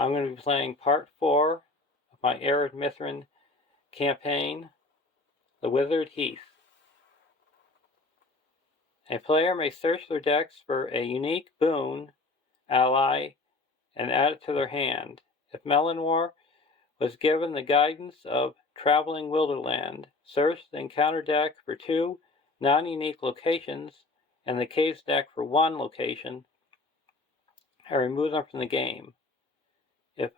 I'm going to be playing part 4 of my Ered Mithrin campaign, the Withered Heath. A player may search their decks for a unique boon ally and add it to their hand. If Melanor was given the guidance of Traveling Wilderland, search the encounter deck for 2 non-unique locations and the caves deck for 1 location, and remove them from the game. If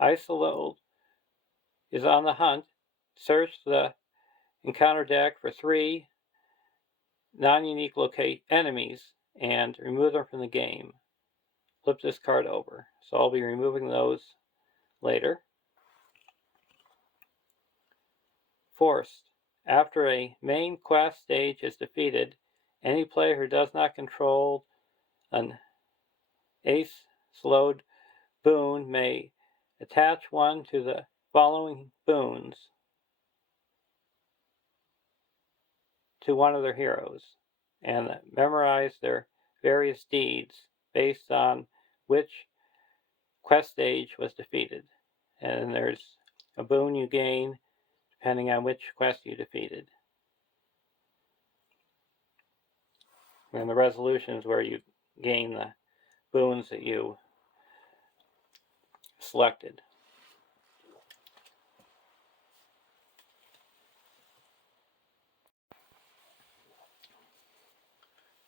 Isolde is on the hunt, search the encounter deck for 3 non-unique enemies and remove them from the game. Flip this card over. So I'll be removing those later. Forced. After a main quest stage is defeated, any player who does not control an ace-slowed boon may attach one to the following boons to one of their heroes and memorize their various deeds based on which quest stage was defeated. And there's a boon you gain depending on which quest you defeated. And the resolution is where you gain the boons that you selected.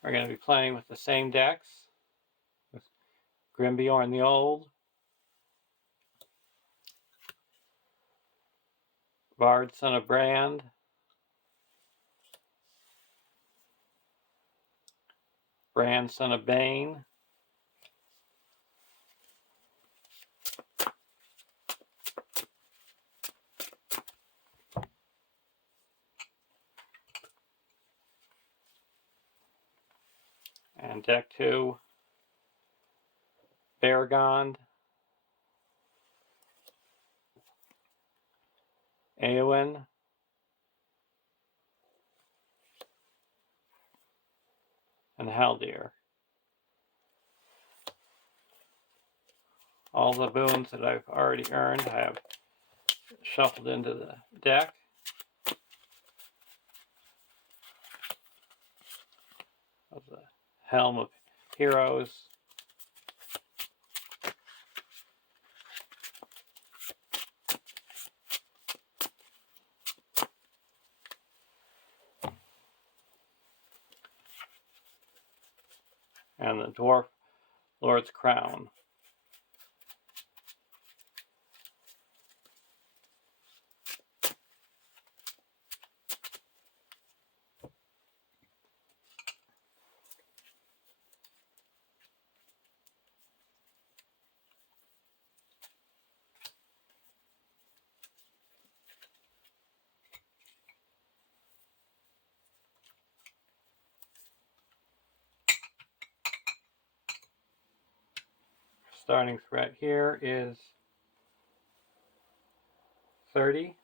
We're going to be playing with the same decks, with Grimbeorn the Old, Bard Son of Brand, Brand Son of Bane, and deck 2, Beargond, Eowyn, and Haldir. All the boons that I've already earned I have shuffled into the deck. Of the Helm of Heroes, and the Dwarf Lord's Crown. Starting threat here is 30.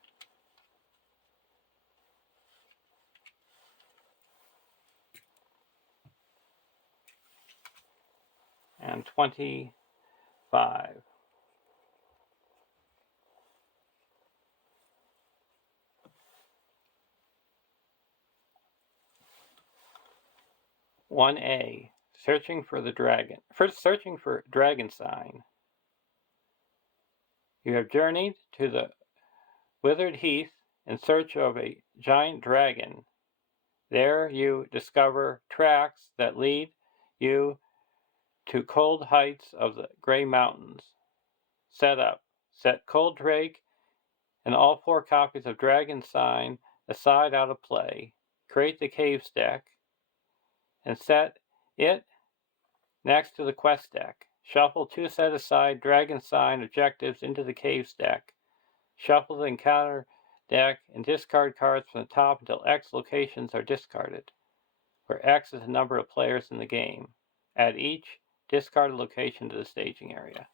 And 25. One A. Searching for the dragon. First, searching for dragon sign. You have journeyed to the Withered Heath in search of a giant dragon. There you discover tracks that lead you to cold heights of the Grey Mountains. Set up. Set Cold Drake and all 4 copies of Dragon Sign aside out of play. Create the Caves deck and set it next to the quest deck. Shuffle 2 set aside Dragon Sign objectives into the Caves deck. Shuffle the encounter deck and discard cards from the top until X locations are discarded, where X is the number of players in the game. Add each discarded location to the staging area.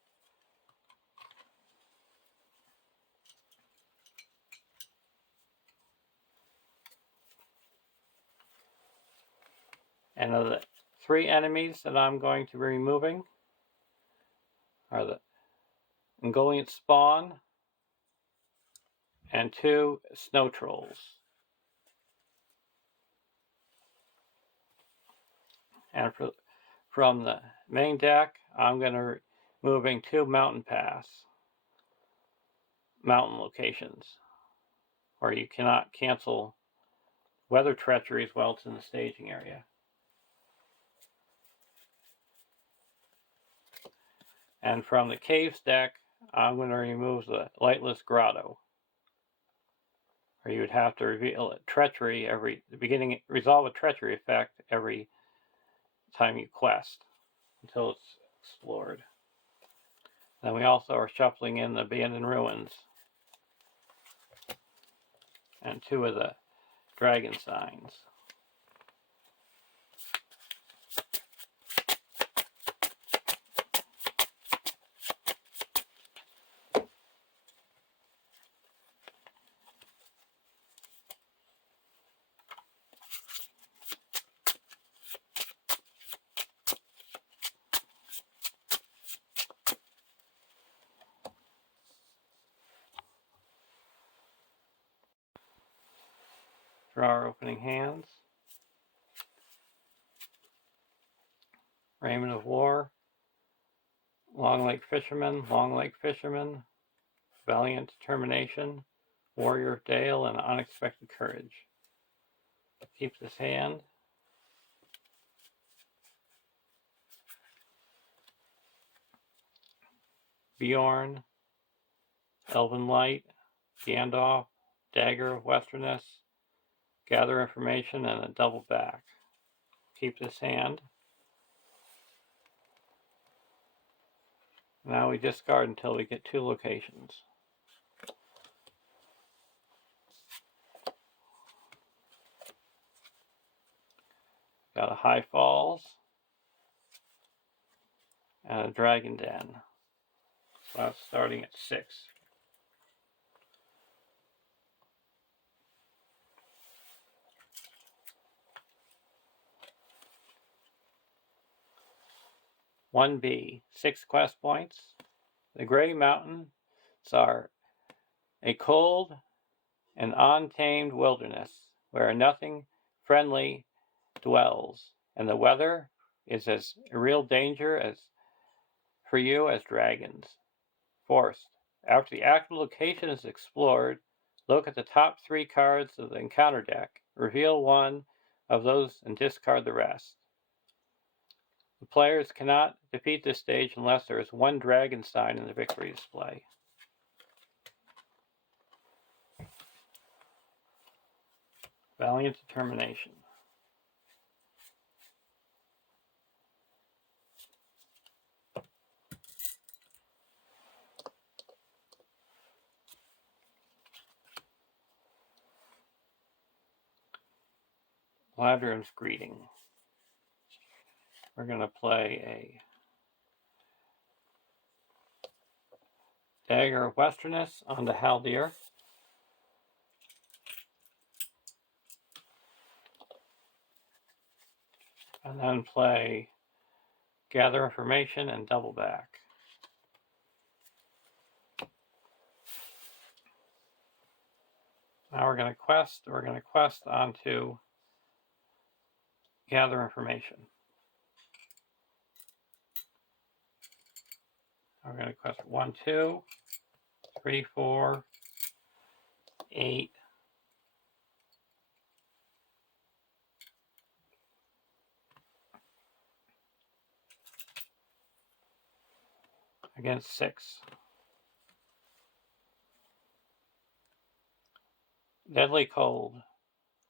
And of the 3 enemies that I'm going to be removing are the Ungoliant Spawn, and 2 Snow Trolls. And from the main deck, I'm going to moving 2 Mountain Pass, mountain locations, or you cannot cancel Weather Treacheries while it's in the staging area. And from the Caves deck, I'm going to remove the Lightless Grotto, or you would have to reveal a treachery resolve a treachery effect every time you quest until it's explored. Then we also are shuffling in the Abandoned Ruins and 2 of the Dragon Signs. Draw our opening hands. Raiment of War, Long Lake Fisherman, Valiant Determination, Warrior of Dale, and Unexpected Courage. Keep this hand. Bjorn, Elven Light, Gandalf, Dagger of Westerness, Gather Information, and a double back. Keep this hand. Now we discard until we get 2 locations. Got a High Falls and a Dragon Den. So that's starting at 6. One B, 6 quest points. The Grey Mountains are a cold and untamed wilderness where nothing friendly dwells, and the weather is as a real danger as for you as dragons. Forced. After the active location is explored, look at the top 3 cards of the encounter deck, reveal 1 of those, and discard the rest. The players cannot defeat this stage unless there is 1 dragon sign in the victory display. Valiant Determination. Ladron's Greeting. We're going to play a Dagger of Westerness on the Haldir. And then play Gather Information and double back. Now we're going to quest. We're going to quest onto Gather Information. We're going to quest 1, 2, 3, 4, 8. Against 6. Deadly Cold.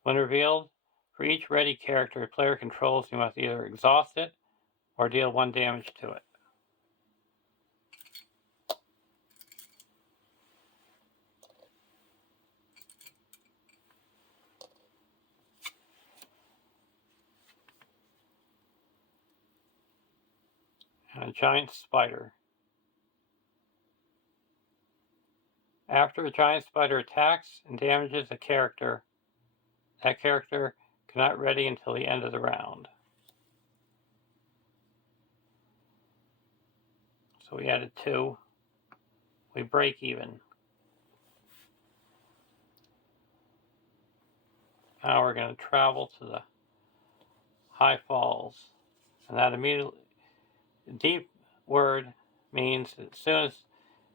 When revealed, for each ready character a player controls, you must either exhaust it or deal 1 damage to it. And a Giant Spider. After a giant spider attacks and damages a character, that character cannot ready until the end of the round. So we added 2. we break even. Now we're going to travel to the High Falls, and that immediately, deep word means that as soon as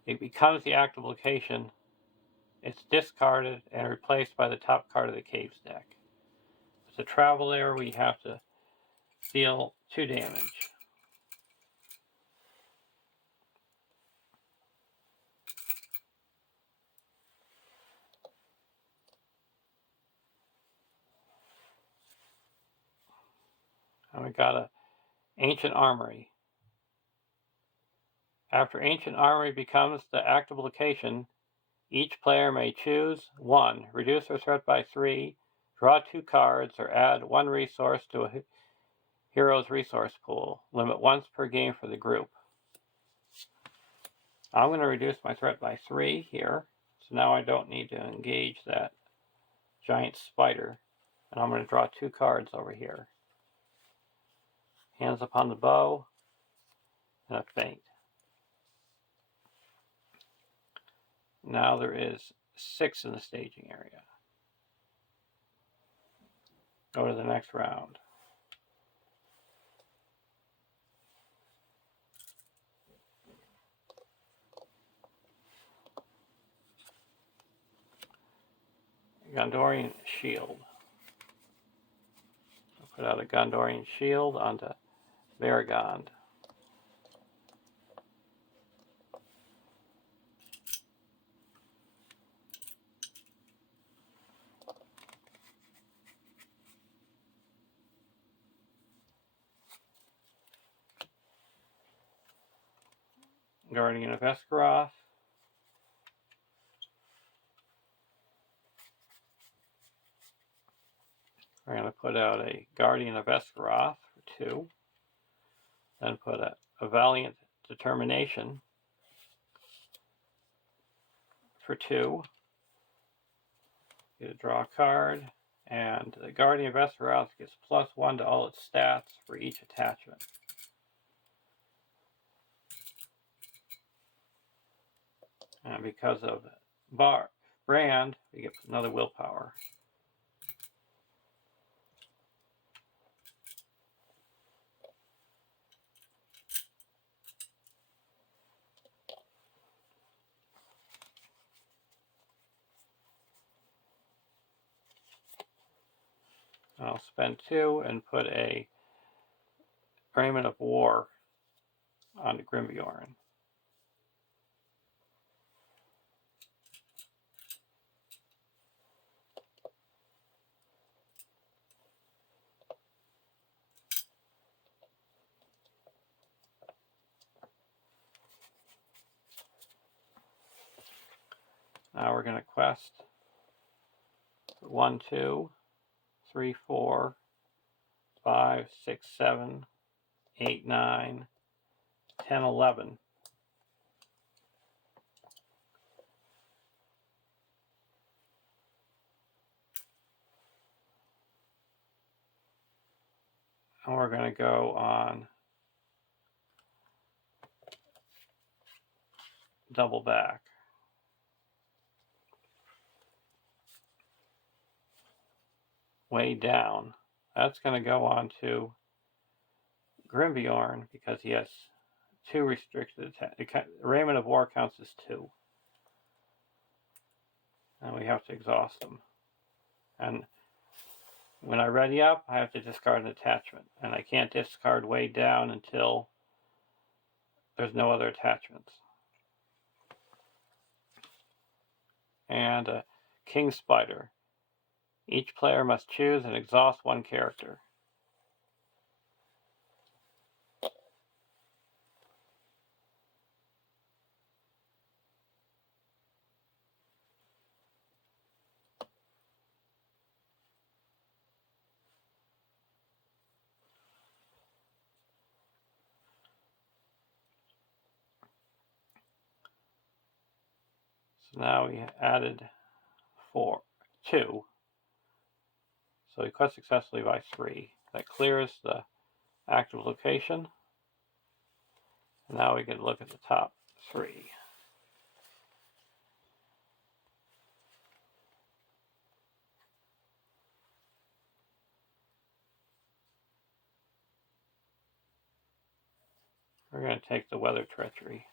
it becomes the active location, it's discarded and replaced by the top card of the Caves deck. To travel there, we have to deal 2 damage. And we got a Ancient Armory. After Ancient Armory becomes the active location, each player may choose 1. Reduce their threat by 3, draw 2 cards, or add 1 resource to a hero's resource pool. Limit once per game for the group. I'm going to reduce my threat by 3 here, so now I don't need to engage that giant spider. And I'm going to draw 2 cards over here. Hands upon the bow, and a feint. Now there is 6 in the staging area. Go to the next round. Gondorian Shield. I'll put out a Gondorian Shield onto Varagond. Guardian of Esgaroth. We're going to put out a Guardian of Esgaroth for 2. Then put a Valiant Determination for 2. Get a draw card. And the Guardian of Esgaroth gets +1 to all its stats for each attachment. And because of Brand, we get another willpower. I'll spend 2 and put a Raiment of War onto Grimbjorn. Now we're going to quest 1, 2, 3, 4, 5, 6, 7, 8, 9, 10, 11. And we're going to go on double back. Way down. That's going to go on to Grimbjorn because he has 2 restricted attacks. Raiment of War counts as 2. And we have to exhaust them. And when I ready up, I have to discard an attachment. And I can't discard way down until there's no other attachments. And a King Spider. Each player must choose and exhaust 1 character. So now we added 2. So we quest successfully by 3. That clears the active location. And now we can look at the top 3. We're going to take the Weather Treachery.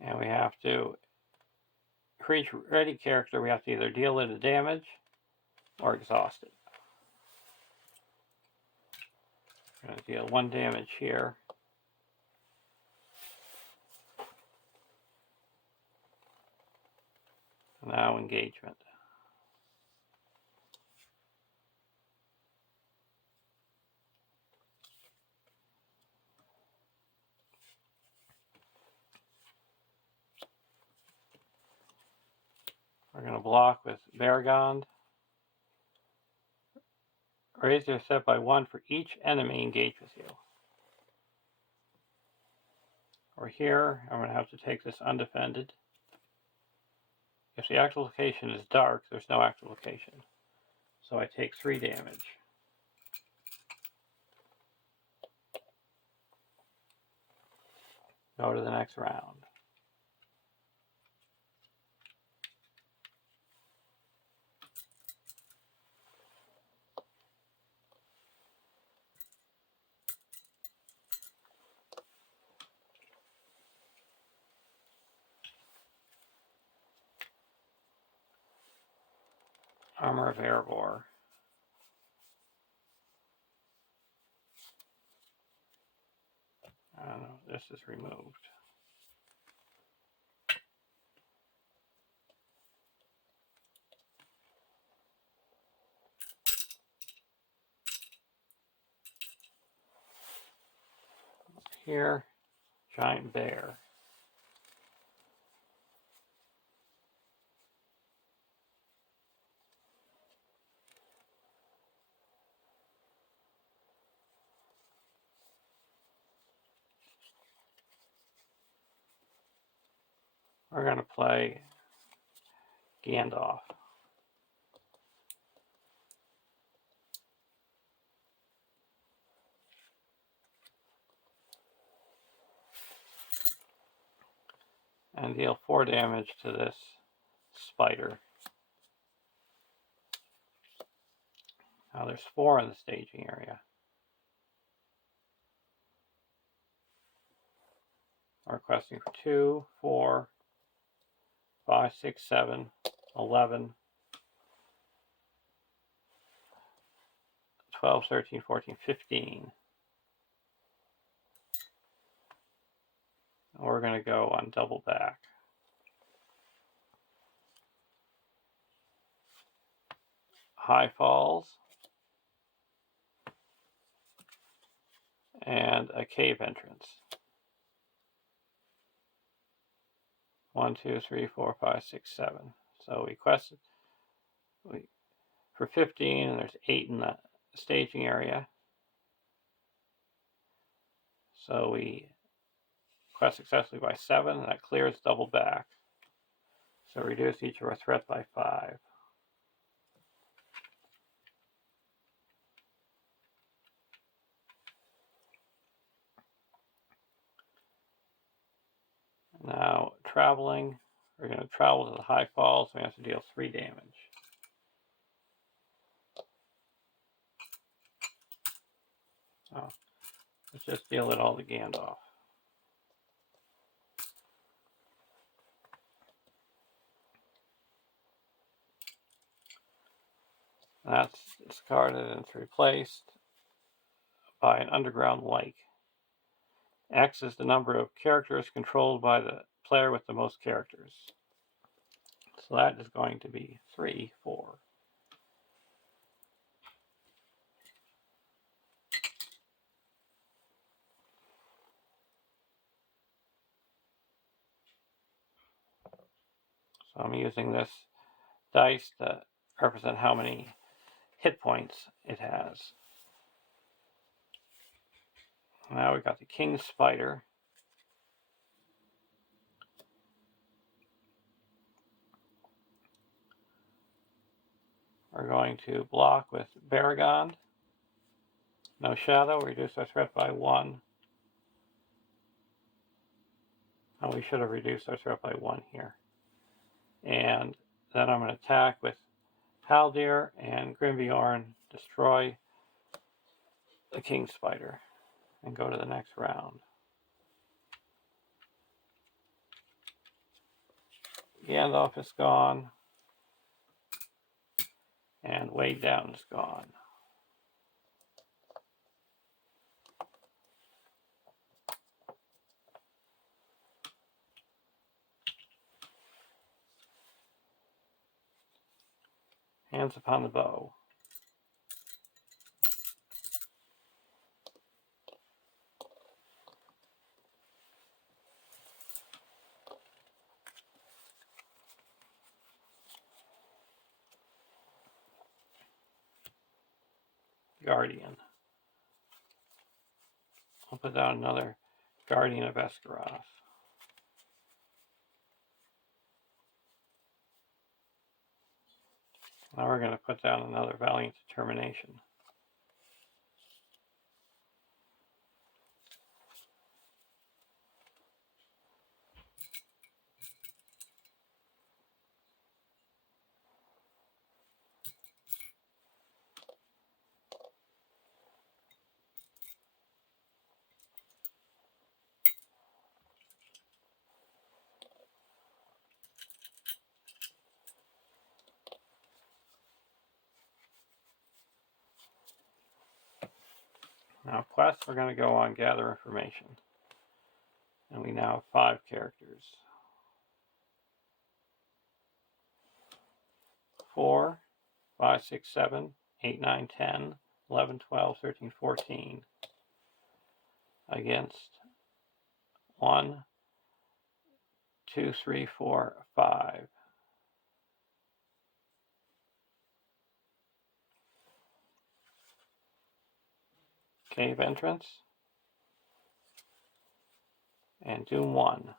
And we have to, for each ready character, we have to either deal it a damage or exhaust it. We're going to deal 1 damage here. Now engagement. We're going to block with Baragond. Raise your set by 1 for each enemy engaged with you. Or here, I'm going to have to take this undefended. If the actual location is dark, there's no actual location. So I take 3 damage. Go to the next round. Armor of Erebor. I don't know, this is removed. Here, Giant Bear. We're going to play Gandalf. And deal 4 damage to this spider. Now there's 4 in the staging area. I'm requesting for 2, 4, 5, 6, 7, 11, 12, 13, 14, 15. And we're going to go on double back. High Falls. And a cave entrance. 1, 2, 3, 4, 5, 6, 7. So we quested for 15, and there's 8 in the staging area. So we quest successfully by 7, and that clears double back. So reduce each of our threat by 5. Now, traveling, we're going to travel to the High Falls, so we have to deal 3 damage. Oh, let's just deal it all to Gandalf. That's discarded and it's replaced by an underground lake. X is the number of characters controlled by the player with the most characters. So that is going to be 3, 4. So I'm using this dice to represent how many hit points it has. Now we've got the King Spider. We're going to block with Baragond. No shadow, reduce our threat by 1. And we should have reduced our threat by 1 here. And then I'm going to attack with Haldir and Grimbeorn, destroy the king spider and go to the next round. Gandalf is gone, and Weighed Down is gone. Hands Upon the Bow. Guardian. I'll put down another Guardian of Esgaroth. Now we're going to put down another Valiant Determination. Now quests, we're going to go on Gather Information. And we now have 5 characters. 4, 5, 6, 7, 8, 9, 10, 11, 12, 13, 14. Against 1, 2, 3, 4, 5. Cave Entrance. And Doom 1.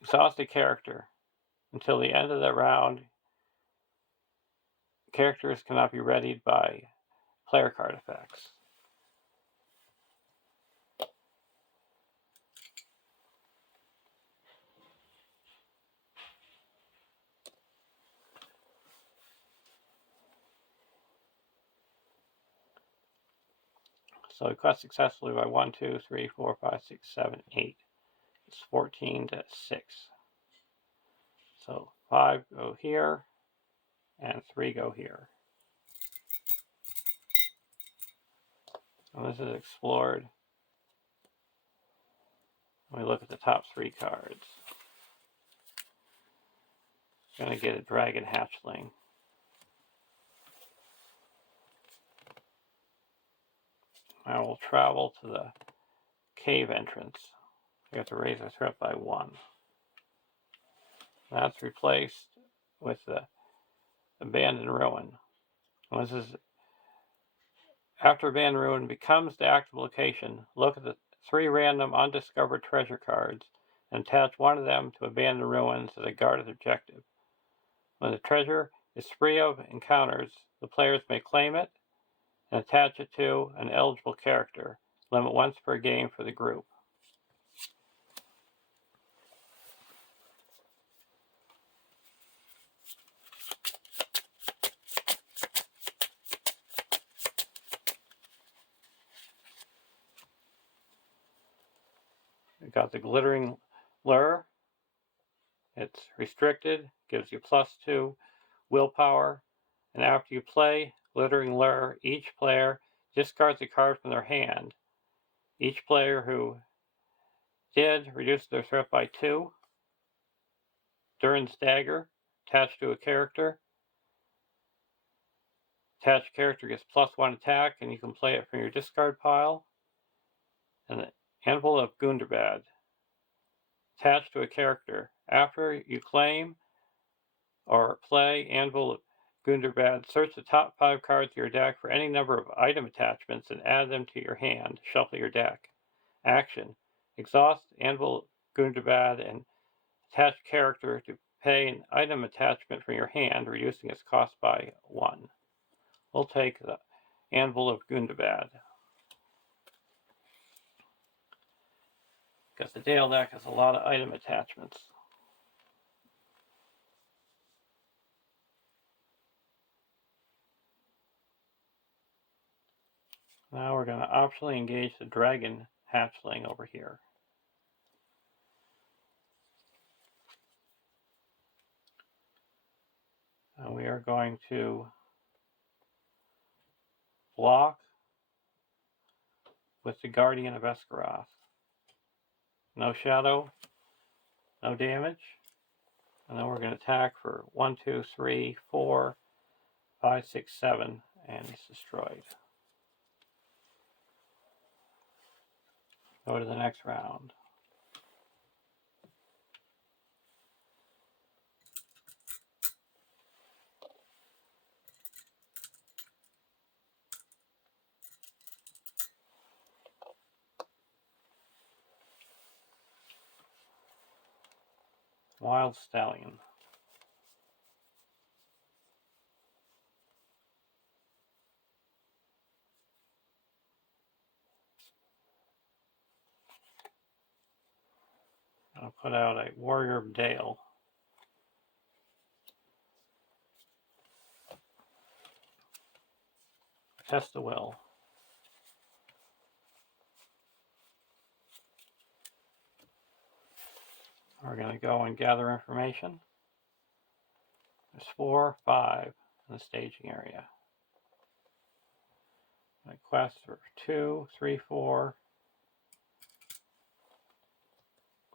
Exhaust a character. Until the end of the round, characters cannot be readied by player card effects. So quest successfully by 1, 2, 3, 4, 5, 6, 7, 8. It's 14 to 6. So 5 go here, and 3 go here. And this is explored. We look at the top 3 cards. Going to get a Dragon Hatchling. I will travel to the cave entrance. We have to raise our threat by 1. That's replaced with the Abandoned Ruin. And this is after Abandoned Ruin becomes the active location. Look at the 3 random undiscovered treasure cards and attach one of them to Abandoned Ruins as a guarded objective. When the treasure is free of encounters, the players may claim it and attach it to an eligible character. Limit once per game for the group. We've got the Glittering Lure. It's restricted, gives you +2 willpower, and after you play Glittering Lure, each player discards a card from their hand. Each player who did reduce their threat by 2. Durin's Dagger, attached to a character. Attached character gets +1 attack, and you can play it from your discard pile. And the Anvil of Gundabad, attached to a character. After you claim or play Anvil of Gundabad, search the top 5 cards of your deck for any number of item attachments and add them to your hand. Shuffle your deck. Action. Exhaust Anvil of Gundabad and attach character to pay an item attachment from your hand, reducing its cost by 1. We'll take the Anvil of Gundabad, because the Dale deck has a lot of item attachments. Now we're going to optionally engage the dragon hatchling over here. And we are going to block with the Guardian of Esgaroth. No shadow, no damage. And then we're going to attack for 1, 2, 3, 4, 5, 6, 7, and it's destroyed. Go to the next round. Wild Stallion. I'll put out a Warrior of Dale. Test the will. We're going to go and gather information. There's 4, 5 in the staging area. My quest for 2, 3, 4,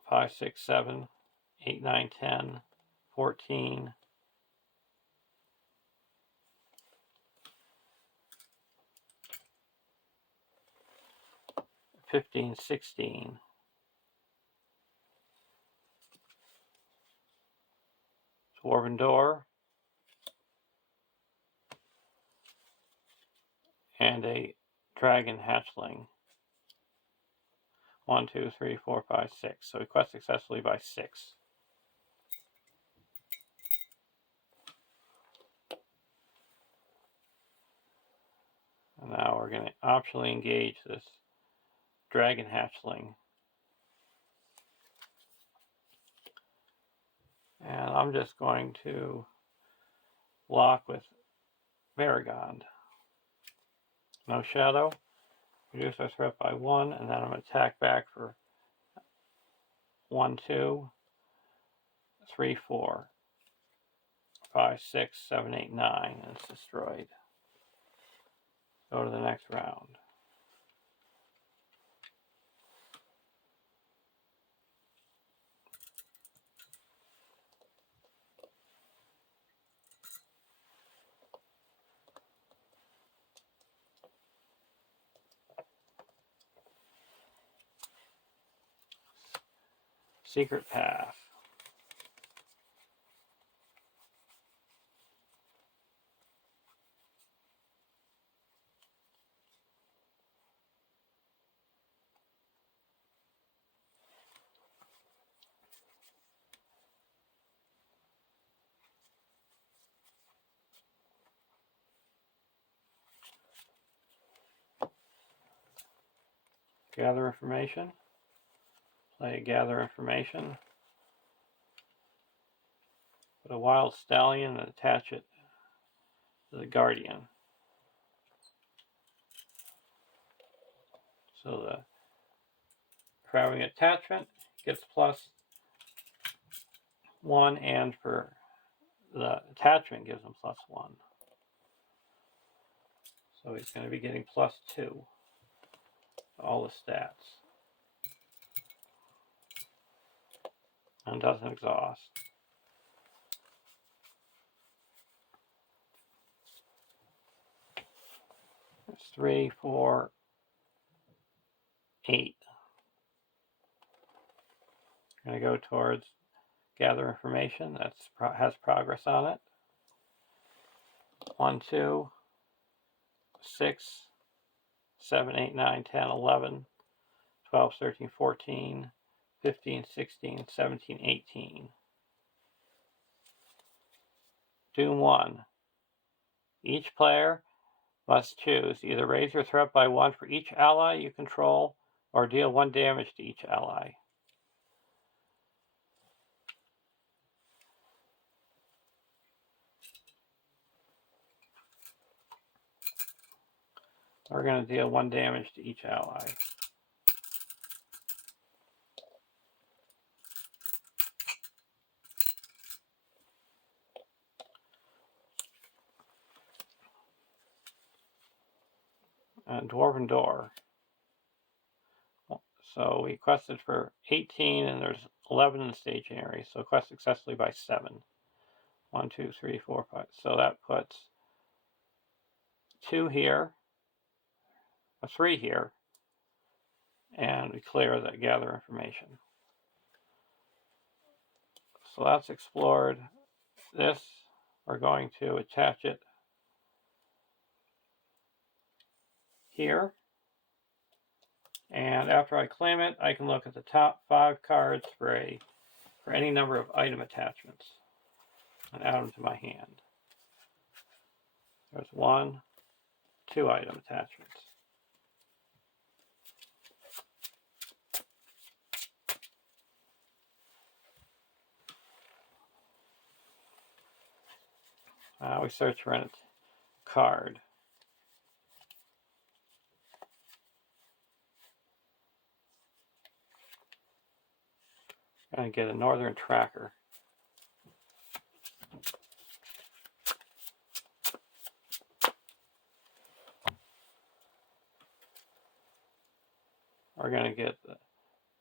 5, 6, 7, 8, 9, 10, 14, 15, 16. Dwarven Door. And a dragon hatchling. 1, 2, 3, 4, 5, 6. So we quest successfully by 6. And now we're going to optionally engage this dragon hatchling. And I'm just going to block with Varagond. No shadow. Reduce our threat by 1, and then I'm going to attack back for 1, 2, 3, 4, 5, 6, 7, 8, 9, and it's destroyed. Go to the next round. Secret Path. Gather information. Play Gather Information. Put a Wild Stallion and attach it to the Guardian. So the crabbing attachment gets +1, and for the attachment gives him +1. So he's going to be getting +2 to all the stats. And doesn't exhaust. It's 3, 4, 8. I'm going to go towards Gather Information. That has progress on it. 1, 2, 6, 7, 8, 9, 10, 11, 12, 13, 14, 15, 16, 17, 18. Doom 1. Each player must choose either raise your threat by 1 for each ally you control, or deal 1 damage to each ally. We're going to deal 1 damage to each ally. Dwarven Door. So we quested for 18 and there's 11 in the staging area. So quest successfully by 7. 1, 2, 3, 4, 5. So that puts 2 here, 3 here, and we clear the gather information. So that's explored. This, we're going to attach it here. And after I claim it, I can look at the top 5 cards for any number of item attachments and add them to my hand. There's 1, 2 item attachments. We search for a card. Gonna get a Northern Tracker. We're gonna get the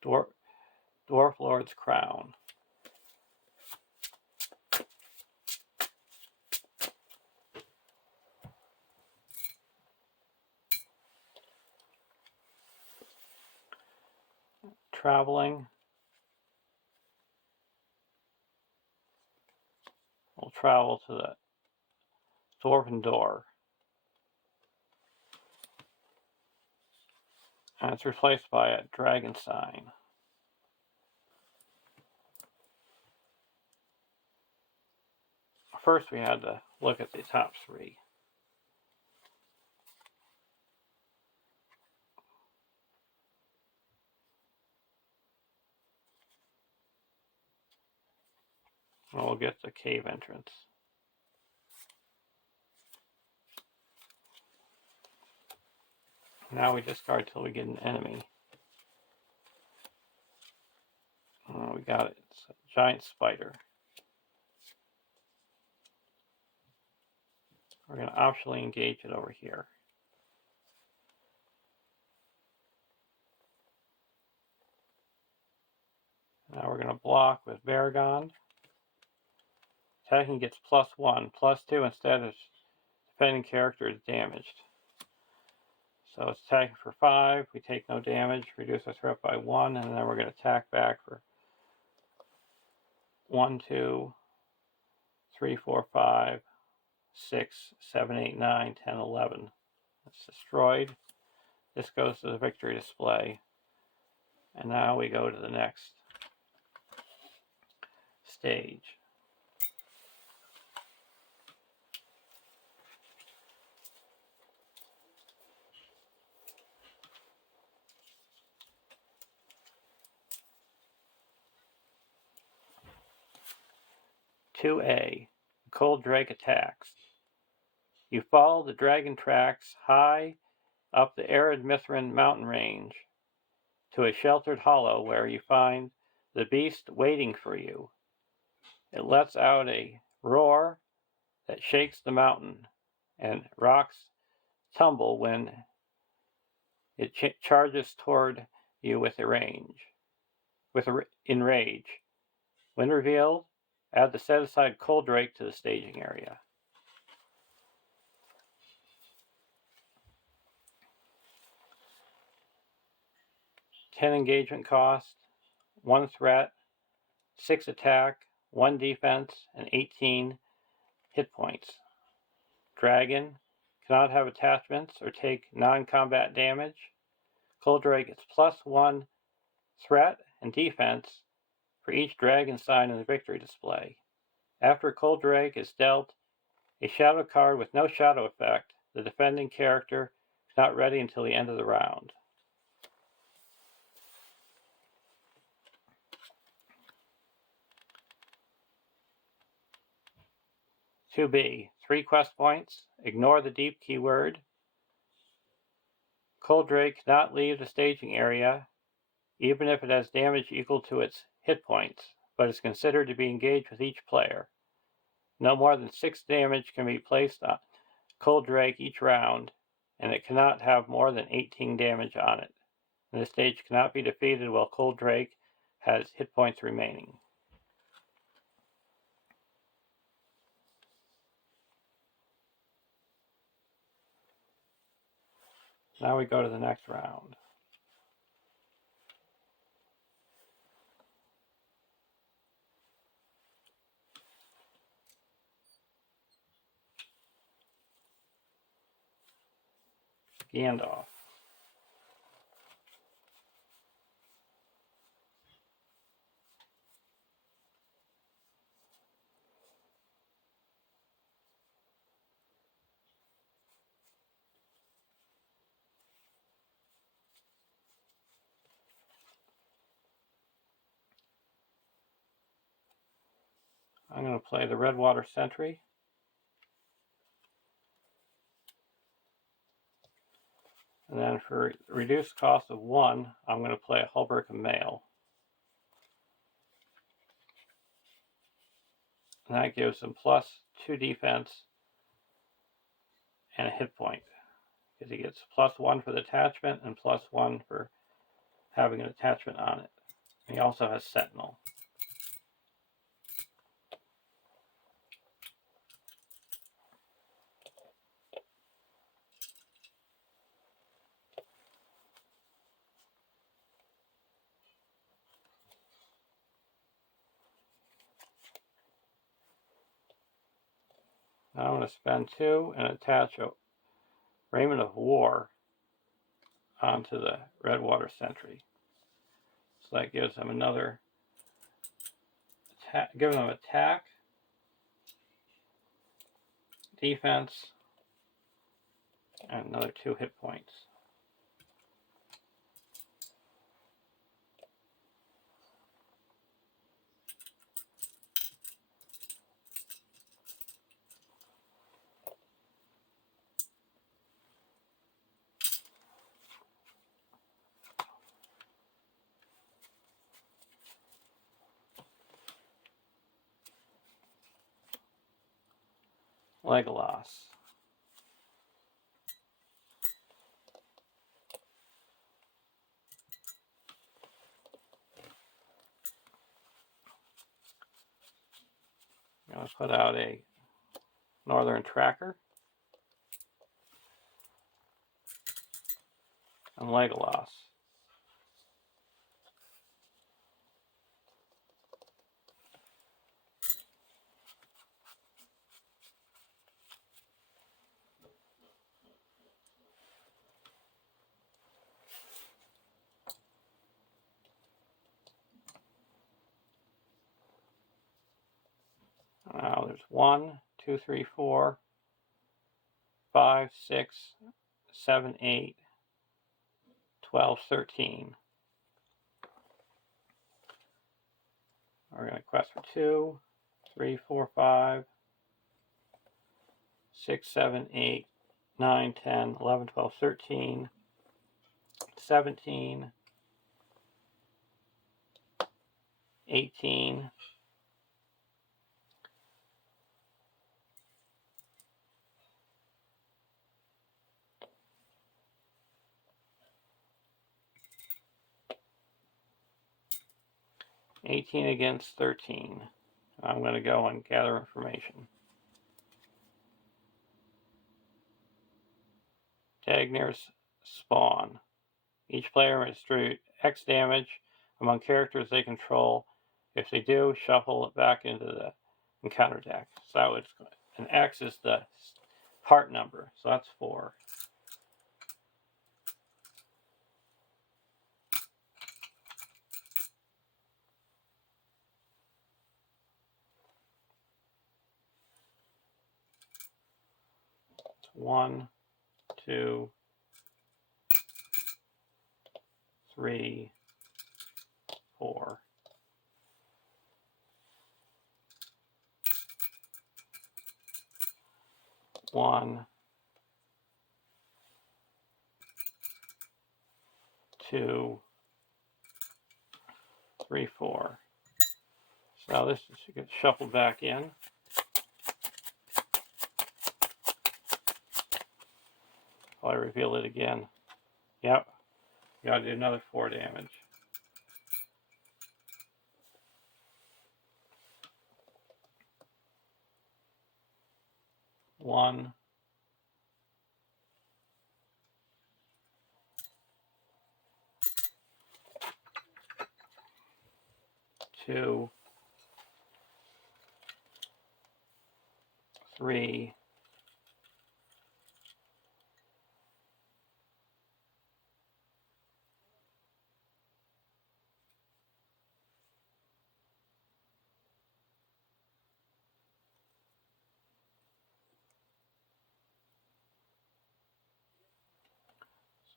Dwarf Lord's Crown. Traveling. We'll travel to the Dwarven Door. And it's replaced by a dragon sign. First we had to look at the top 3. And we'll get the cave entrance. Now we discard till we get an enemy. Oh, we got it. It's a giant spider. We're going to optionally engage it over here. Now we're going to block with Baragon. Attacking gets +1, +2 instead of defending character is damaged. So it's attacking for 5, we take no damage, reduce our threat by 1, and then we're going to attack back for 1, 2, 3, 4, 5, 6, 7, 8, 9, 10, 11. It's destroyed. This goes to the victory display. And now we go to the next stage. (2A) Cold Drake attacks. You follow the dragon tracks high up the Ered Mithrin mountain range to a sheltered hollow where you find the beast waiting for you. It lets out a roar that shakes the mountain, and rocks tumble when it charges toward you in rage. When revealed, add the set-aside Cold Drake to the staging area. (10 engagement cost, 1 threat, 6 attack, 1 defense, and 18 hit points. Dragon cannot have attachments or take non-combat damage. Cold Drake gets +1 threat and defense for each dragon sign in the victory display. After Cold Drake is dealt a shadow card with no shadow effect, the defending character is not ready until the end of the round. (2B) 3 quest points. Ignore the deep keyword. Cold Drake cannot leave the staging area, even if it has damage equal to its hit points, but is considered to be engaged with each player. No more than 6 damage can be placed on Cold Drake each round, and it cannot have more than 18 damage on it. And the stage cannot be defeated while Cold Drake has hit points remaining. Now we go to the next round. Gandalf. I'm going to play the Redwater Sentry. And then for reduced cost of 1, I'm going to play a Hulberg Mail. And that gives him +2 defense and a hit point. Because he gets +1 for the attachment and +1 for having an attachment on it. And he also has Sentinel. Now I'm going to spend 2 and attach a Raiment of War onto the Redwater Sentry. So that gives him another give him attack, defense, and another 2 hit points. Legolas. I'm going to put out a Northern Tracker and Legolas. Now there's 1, 2, 3, 4, 5, 6, 7, 8, 12, 13. We're going to quest for 2, 3, 4, 5, 6, 7, 8, 9, 10, 11, 12, 13, 17, 18, 18 against 13. I'm going to go and gather information. Dagnar's spawn. Each player may distribute X damage among characters they control. If they do, shuffle it back into the encounter deck. So it's, and X is the part number, so that's 4. It's 1, 2, 3, 4. One, 2, 3, 4. So now this should get shuffled back in. I'll reveal it again. Yep. Gotta do another 4 damage. One, 2, 3, 4.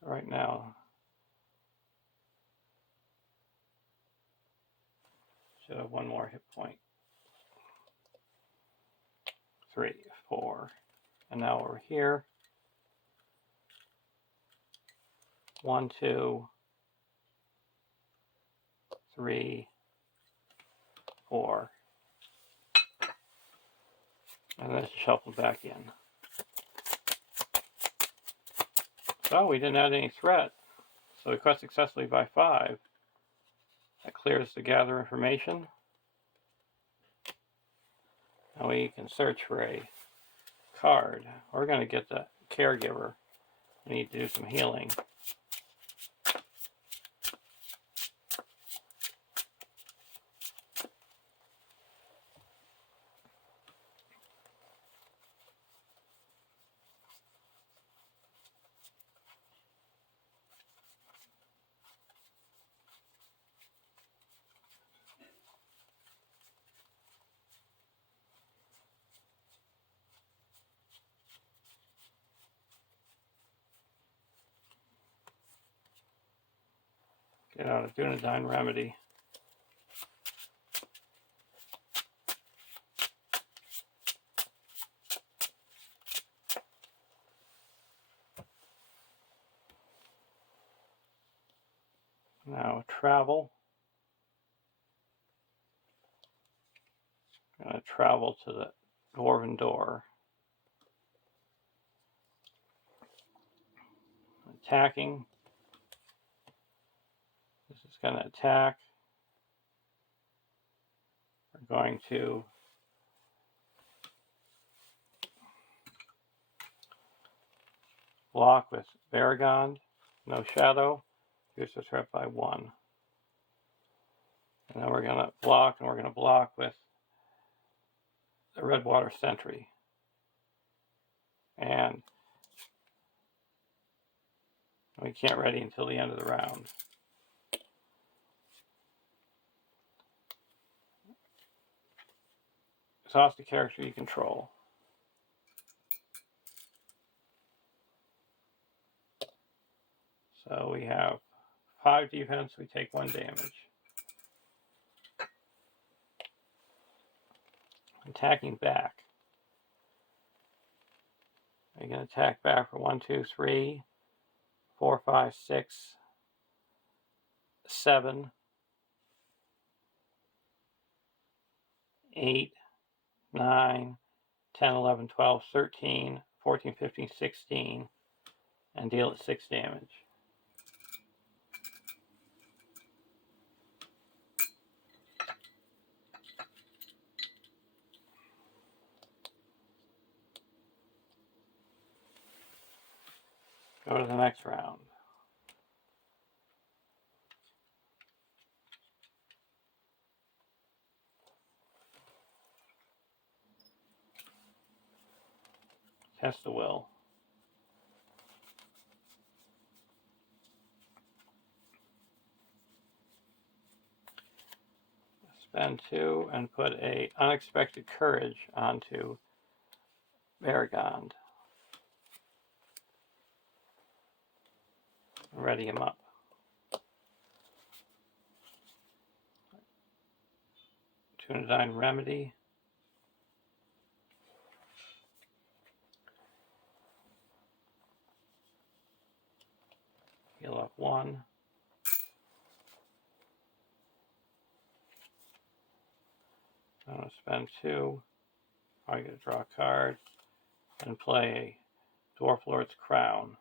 Right now, should have 1 more hit point. 3, 4. And now over here, 1, 2, 3, 4. And then shuffle back in. So we didn't add any threat. So we quest successfully by 5. That clears the gather information. Now we can search for a card. We're going to get the caregiver. We need to do some healing. Get out a Dunedain remedy. Now travel. I'm going to travel to the dwarven door. Attacking. This is going to attack. We're going to block with Baragond. No shadow. Reduce the threat by 1. And then we're going to block, and we're going to block with the Redwater Sentry. And we can't ready until the end of the round. Exhaust the character you control. So we have 5 defense, we take 1 damage. Attacking back. You're going to attack back for 1, 2, 3, 4, 5, 6, 7, 8, 9, 10, 11, 12, 13, 14, 15, 16, and deal at 6 damage. Go to the next round. Test the will. Spend 2 and put a unexpected courage onto Baragond. Ready him up. Dunedain remedy. Heal up 1. I'm going to spend 2. I'm going to draw a card and play a Dwarf Lord's Crown.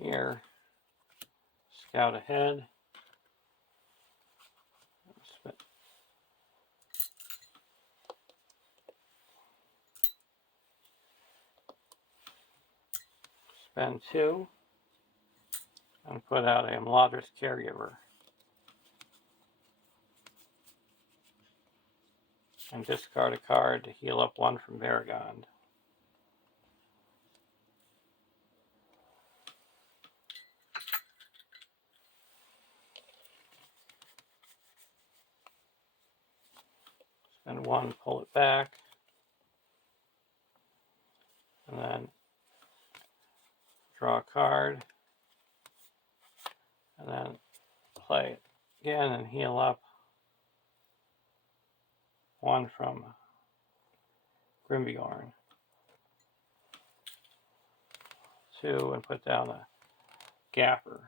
Here, scout ahead. Spend 2 and put out a Mladris Caregiver. And discard a card to heal up 1 from Varagond. Spend 1, pull it back, and then draw a card, and then play it again and heal up 1 from Grimbjorn. 2 and put down a Gapper.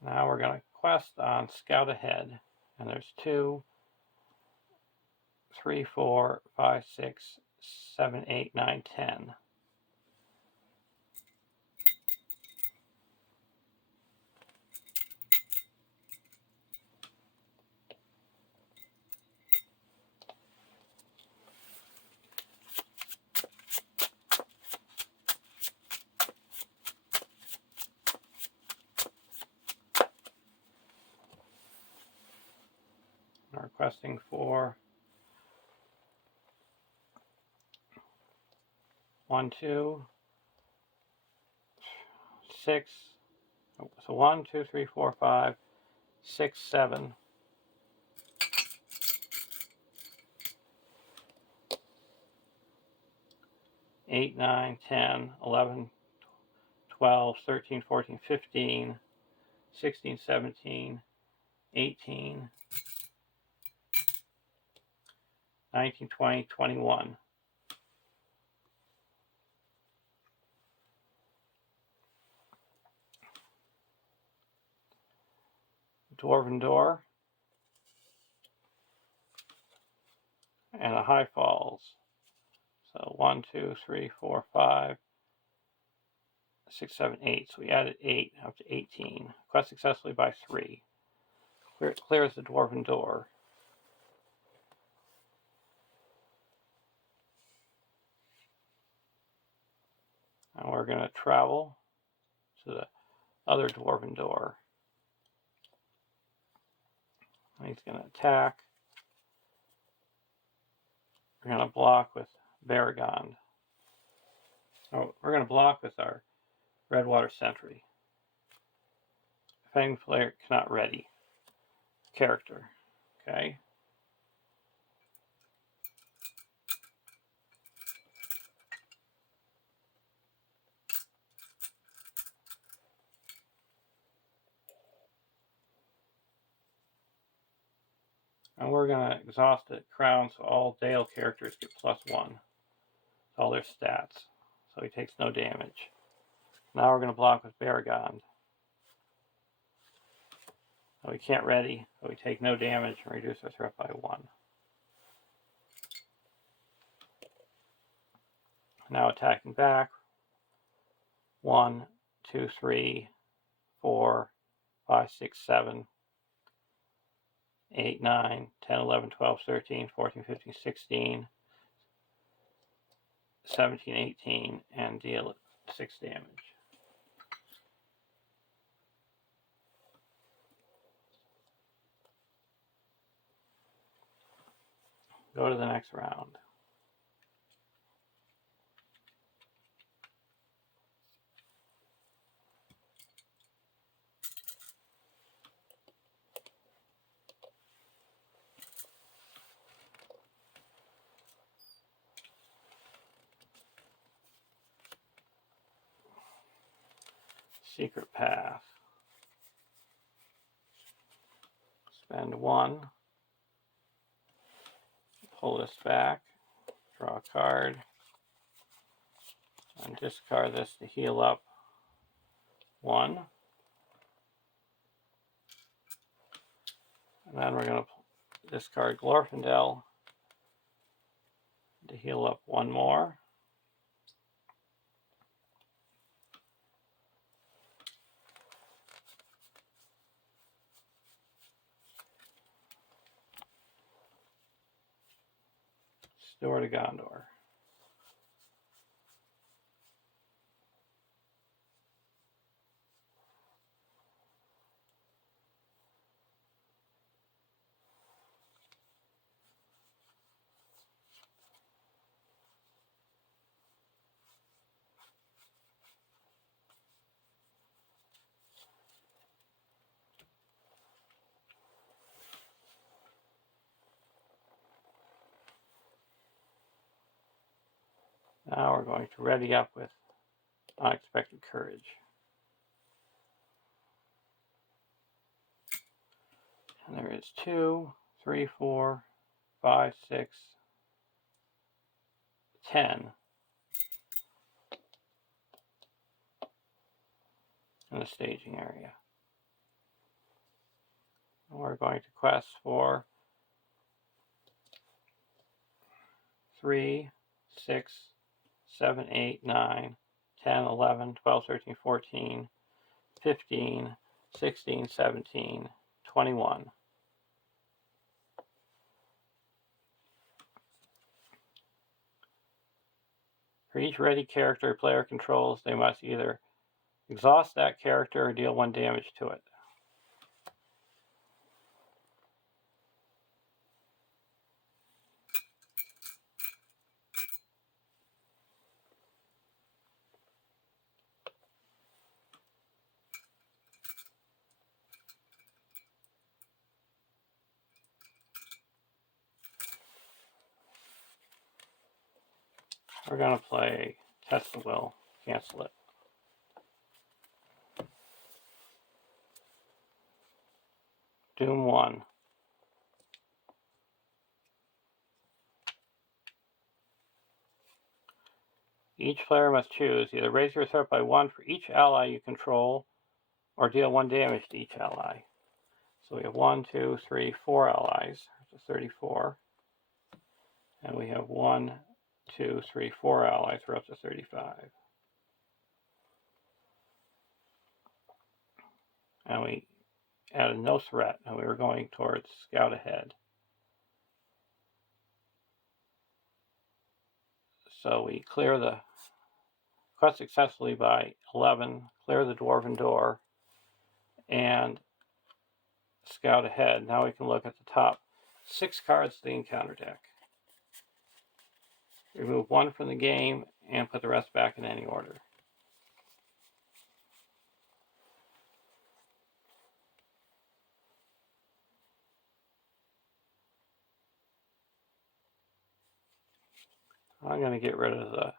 Now we're going to quest on Scout Ahead, and there's 2, 3, 4, 5, 6, 7, 8, 9, 10. We're requesting for 1, 2, 6. So 1, 2, 3, 4, 5, 6, 7. 8, 9, 10, 11, 12, 13, 14, 15, 16, 17, 18, 19, 20, 21. Dwarven Door and a High Falls. So 1, 2, 3, 4, 5, 6, 7, 8. So we added 8 up to 18. Quest successfully by 3. Clears the Dwarven Door. And we're going to travel to the other Dwarven Door. And he's going to attack. We're going to block with Varagond. Oh, we're going to block with our Redwater Sentry. Fang player cannot ready character. Okay. And we're going to exhaust the crown so all Dale characters get +1. All their stats. So he takes no damage. Now we're going to block with Varagond. So we can't ready, so we take no damage and reduce our threat by 1. Now attacking back. 1, 2, 3, 4, 5, 6, 7, 8, 9, 10, 11, 12, 13, 14, 15, 16, 17, 18, and deal 6 damage. Go to the next round. Secret Path. Spend 1. Pull this back. Draw a card. And discard this to heal up 1. And then we're going to discard Glorfindel to heal up 1 more. Steward of Gondor. Now we're going to ready up with Unexpected Courage. And there is 2, 3, 4, 5, 6, 10 in the staging area. And we're going to quest for 3, 6, 7, 8, 9, 10, 11, 12, 13, 14, 15, 16, 17, 21. For each ready character a player controls, they must either exhaust that character or deal 1 damage to it. We're going to play Test the Will, cancel it. Doom 1. Each player must choose either raise your threat by 1 for each ally you control or deal 1 damage to each ally. So we have 1, 2, 3, 4 allies, so 34. And we have 1, 2, 3, 4 allies, we're up to 35. And we added no threat, and we were going towards Scout Ahead. So we clear the quest successfully by 11, clear the Dwarven Door, and Scout Ahead. Now we can look at the top 6 cards of the encounter deck. Remove 1 from the game and put the rest back in any order. I'm going to get rid of the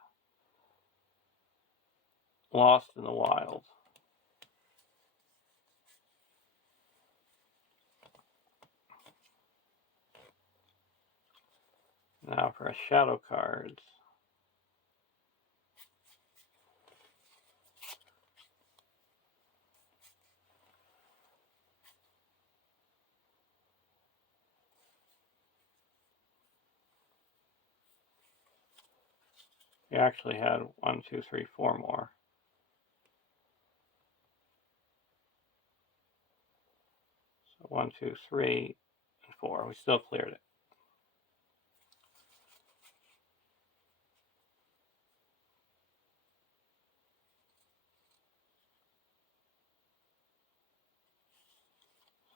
Lost in the Wild. Now for our shadow cards. We actually had 1, 2, 3, 4 more. So 1, 2, 3, and 4. We still cleared it.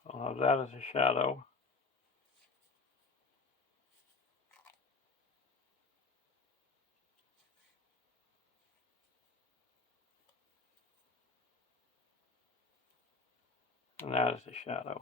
So I'll have that as a shadow. And that is a shadow.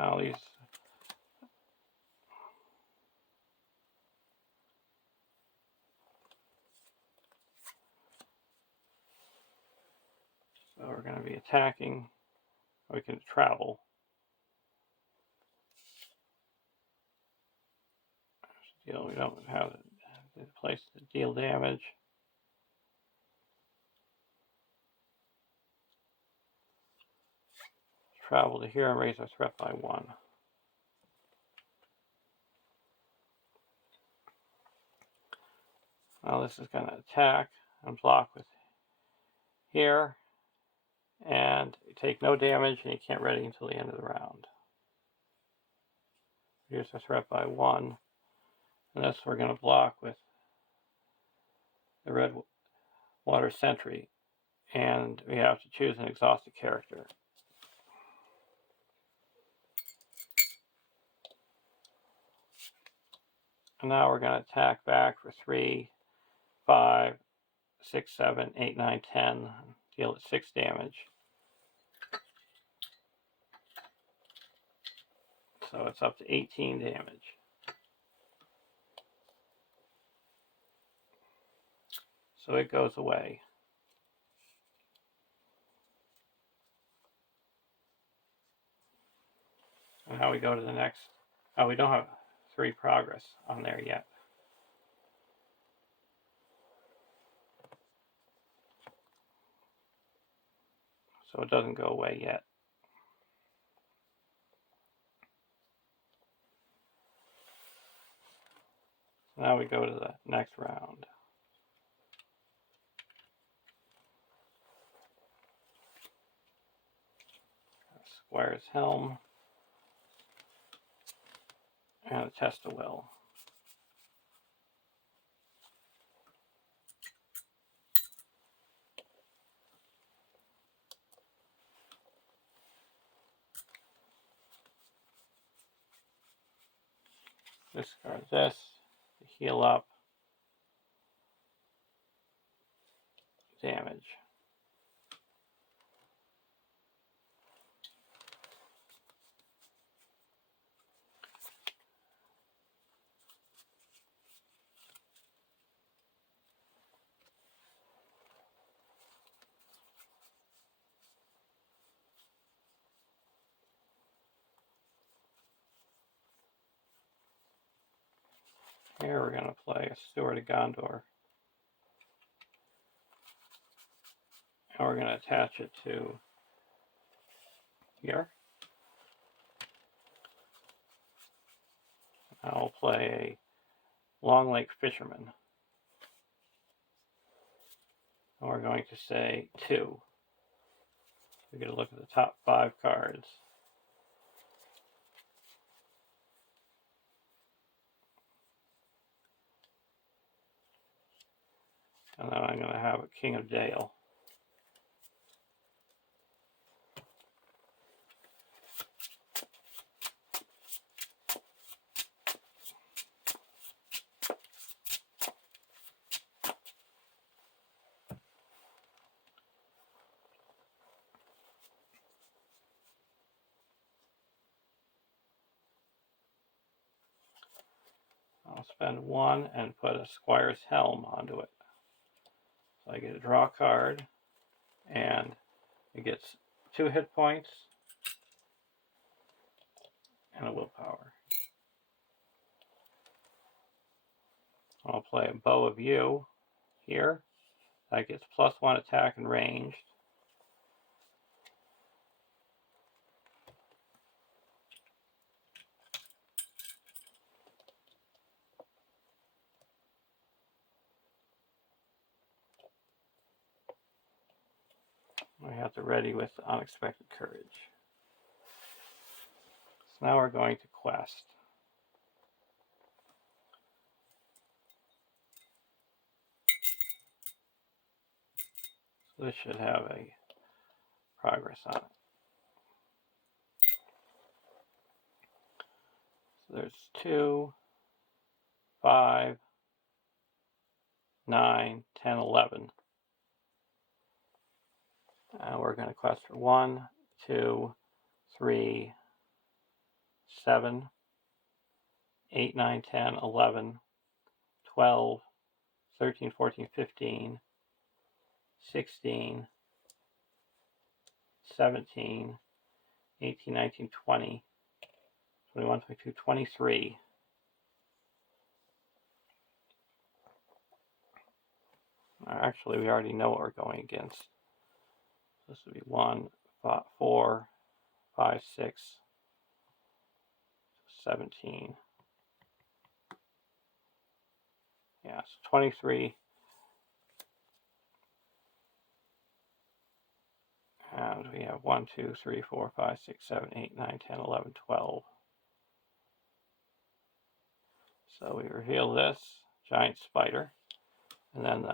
Now these so we're going to be attacking. We can travel. We don't have the place to deal damage. Travel to here and raise our threat by 1. Now this is going to attack and block with here, and you take no damage and you can't ready until the end of the round. Here's our threat by 1, and this we're going to block with the red water sentry, and we have to choose an exhausted character. And now we're going to attack back for 3, 5, 6, 7, 8, 9, 10, deal at 6 damage. So it's up to 18 damage. So it goes away. And now we go to the next. Oh, we don't have 3 progress on there yet. So it doesn't go away yet. So now we go to the next round. Squire's Helm. And a Test of Will. Discard this to heal up damage. Here we're going to play a Steward of Gondor. And we're going to attach it to here. I'll play a Long Lake Fisherman. And we're going to say 2. We get a look at the top 5 cards. And then I'm going to have a King of Dale. I'll spend 1 and put a Squire's Helm onto it. So I get a draw card, and it gets 2 hit points and a willpower. I'll play a Bow of You here. That gets +1 attack and ranged. We have to ready with Unexpected Courage. So now we're going to quest. So this should have a progress on it. So there's 2, 5, 9, 10, 11. We're going to quest for 1, 2, 3, 7, 8, 9, 10, 11, 12, 13, 14, 15, 16, 17, 18, 19, 20, 21, 22, 23. Actually, we already know what we're going against. This would be 1, 5, 4, 5, 6, 17. Yeah, so 23. And we have 1, 2, 3, 4, 5, 6, 7, 8, 9, 10, 11, 12. So we reveal this giant spider, and then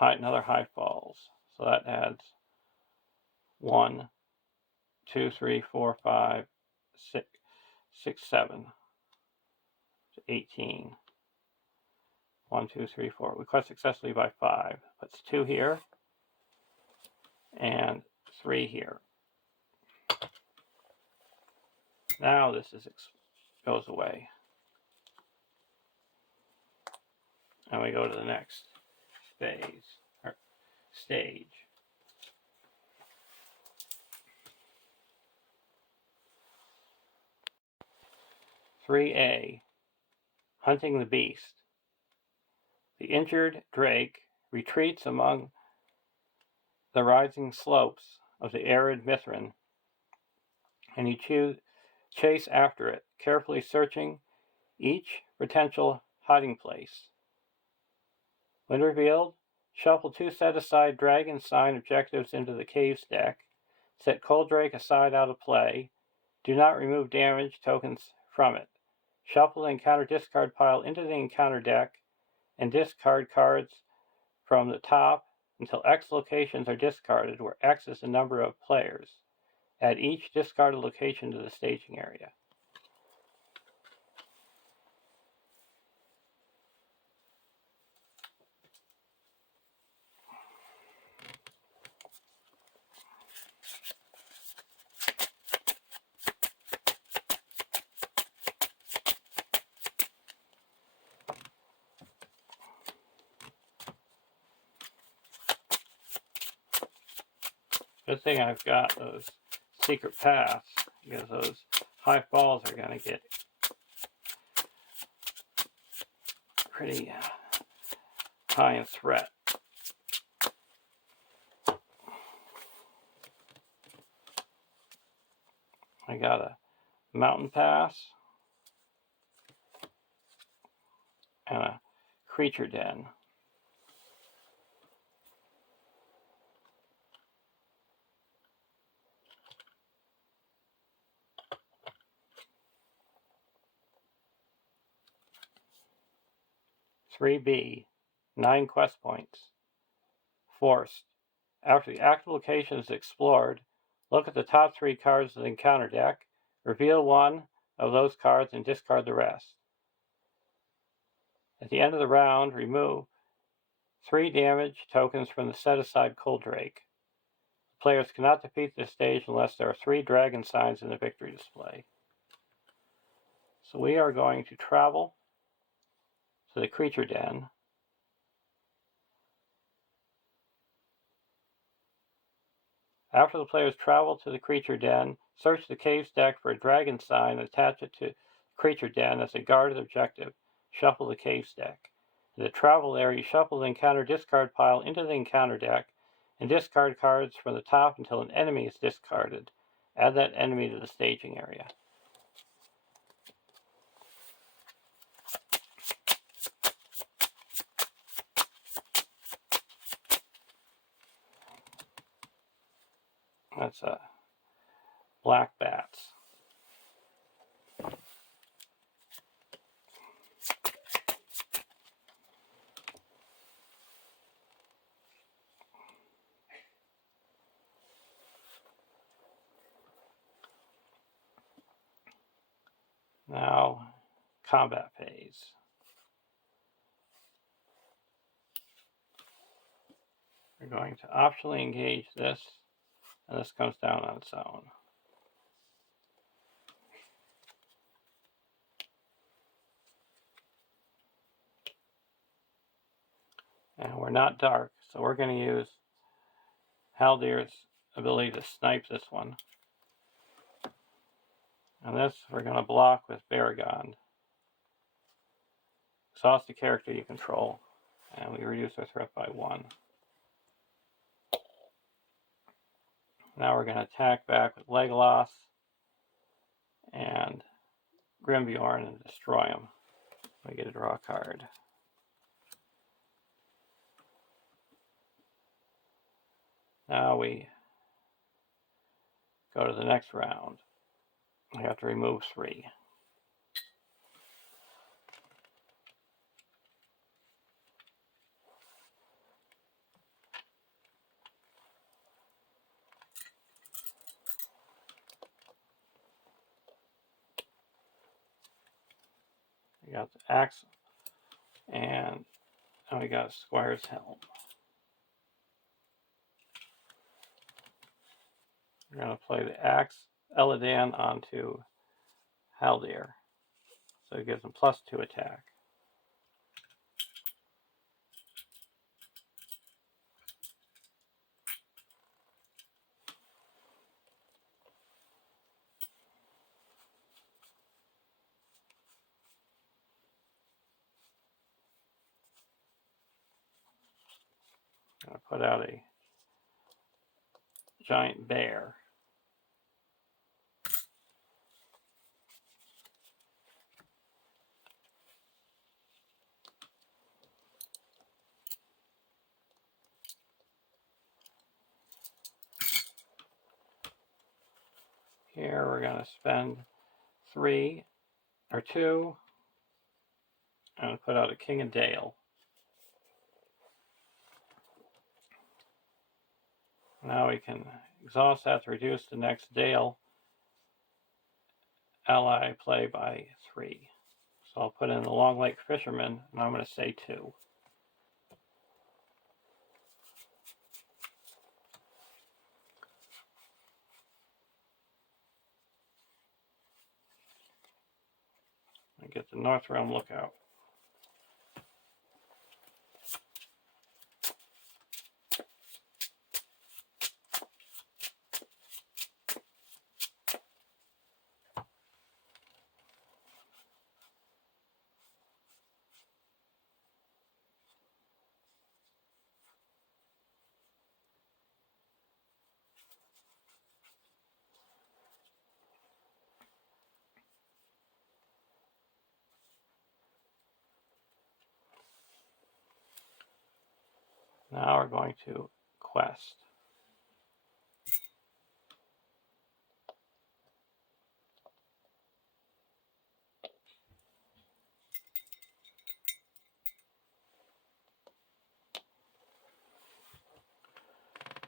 another high falls. So that adds 1, 2, 3, 4, 5, 6, 7 to 18. 1, 2, 3, 4. We quest successfully by 5. That's 2 here and 3 here. Now this goes away. And we go to the next phase, or stage. "3A, Hunting the Beast. The injured drake retreats among the rising slopes of the Ered Mithrin, and you chase after it, carefully searching each potential hiding place. When revealed, shuffle 2 set-aside dragon sign objectives into the caves deck, set Coldrake aside out of play, do not remove damage tokens from it. Shuffle the encounter discard pile into the encounter deck, and discard cards from the top until X locations are discarded, where X is the number of players. Add each discarded location to the staging area." Good thing I've got those secret paths, because those high falls are going to get pretty high in threat. I got a mountain pass and a creature den. "3B, 9 quest points. Forced. After the active location is explored, look at the top 3 cards of the encounter deck, reveal 1 of those cards, and discard the rest. At the end of the round, remove 3 damage tokens from the set-aside Coldrake. Players cannot defeat this stage unless there are 3 dragon signs in the victory display." So we are going to travel to the creature den. After the players travel to the creature den, search the caves deck for a dragon sign and attach it to the creature den as a guarded objective. Shuffle the caves deck. In the travel area, you shuffle the encounter discard pile into the encounter deck and discard cards from the top until an enemy is discarded. Add that enemy to the staging area. That's black bats. Now, combat phase. We're going to optionally engage this, and this comes down on its own. And we're not dark, so we're going to use Haldir's ability to snipe this one. And this we're going to block with Baragond. Exhaust the character you control, and we reduce our threat by 1. Now we're going to attack back with Legolas and Grimbjorn and destroy him. We get to draw a card. Now we go to the next round. We have to remove 3. We got the axe, and we got Squire's Helm. We're going to play the axe Eladan onto Haldir, so it gives him +2 attack. I'm going to put out a giant bear. Here we're going to spend 3 or 2 and put out a King of Dale. Now we can exhaust that to reduce the next Dale ally play by 3. So I'll put in the Long Lake Fisherman, and I'm going to say 2. And get the North Realm Lookout. Now we're going to quest.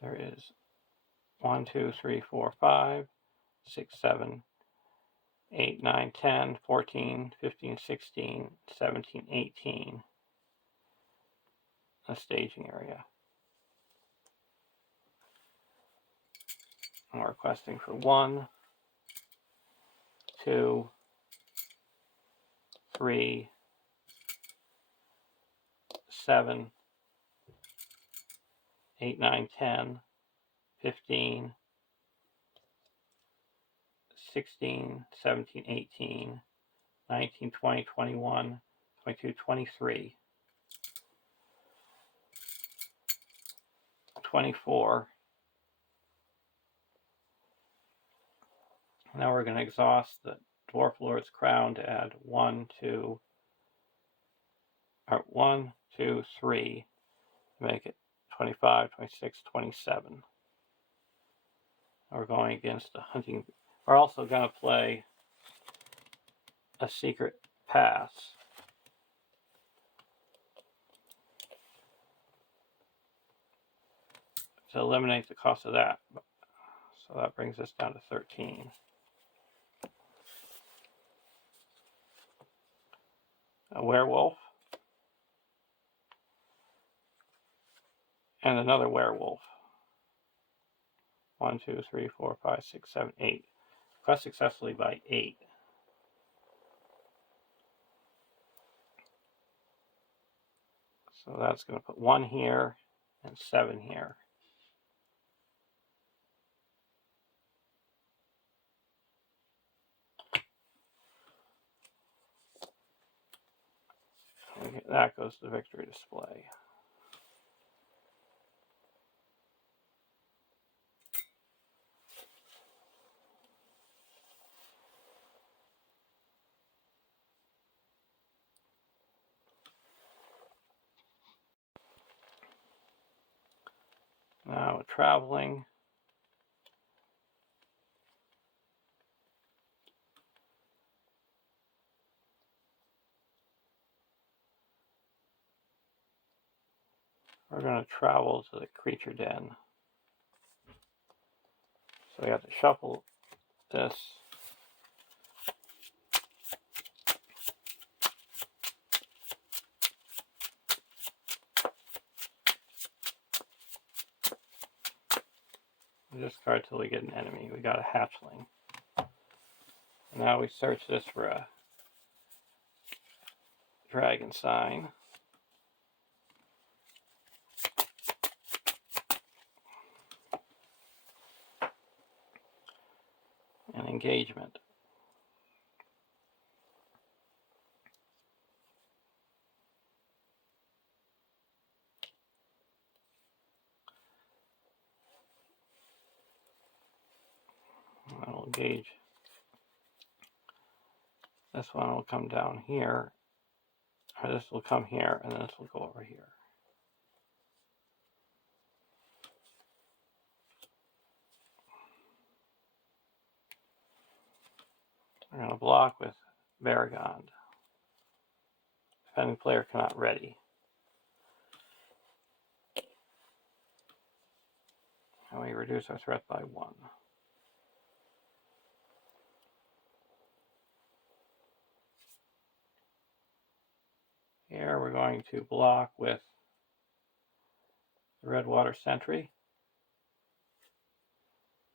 There is 1, 2, 3, 4, 5, 6, 7, 8, 9, 10, 14, 15, 16, 17, 18. A staging area. And we're questing for 1, 2, 3, 7, 8, 9, 10, 15, 16, 17, 18, 19, 20, 21, 22, 23, 24. Now we're going to exhaust the Dwarf Lord's Crown to add 1, 2, 3, make it 25, 26, 27. We're going against the hunting. We're also going to play a secret pass. To eliminate the cost of that. So that brings us down to 13. A werewolf. And another werewolf. 1, 2, 3, 4, 5, 6, 7, 8. Quest successfully by 8. So that's going to put 1 here and 7 here. Okay, that goes to the victory display. Now traveling. We're going to travel to the creature den. So we have to shuffle this. Discard till we get an enemy. We got a hatchling. Now we search this for a dragon sign. And engagement. I'll engage. This one will come down here, or this will come here, and then this will go over here. We're going to block with Varagond. Defending player cannot ready. And we reduce our threat by 1. Here we're going to block with the Redwater Sentry.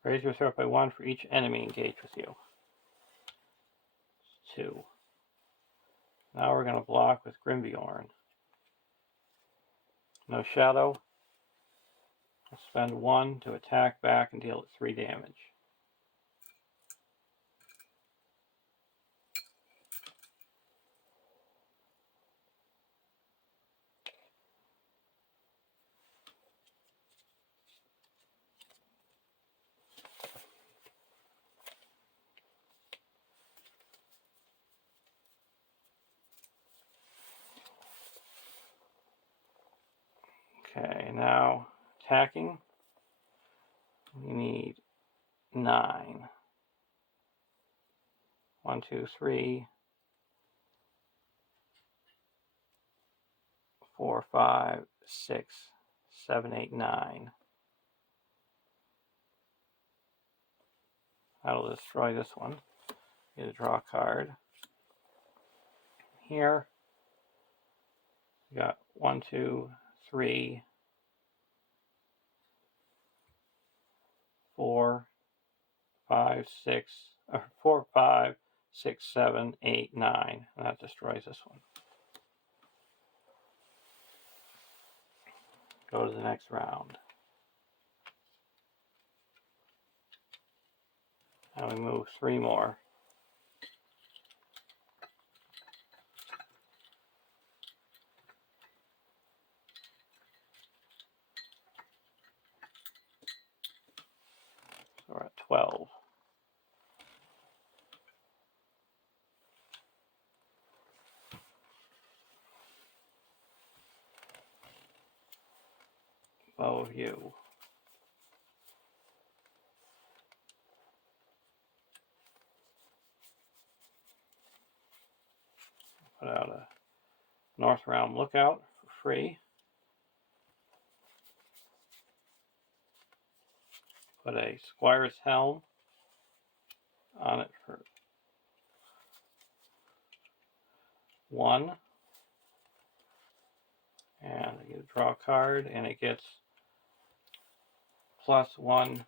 Raise your threat by 1 for each enemy engaged with you. 2. Now we're going to block with Grimbjorn. No shadow. I'll spend 1 to attack back and deal 3 damage. Okay, now attacking. We need 9. 1, 2, 3, 4, 5, 6, 7, 8, 9. That'll destroy this one. Get a draw card. Here, we got 1, 2, 3, 4, 5, 6, or 4, 5, 6, 7, 8, 9. And that destroys this one. Go to the next round. And we move 3 more. So we're at 12. Bow of you. Put out a North Realm Lookout for free. Put a Squire's Helm on it for 1. And I get a draw card, and it gets +1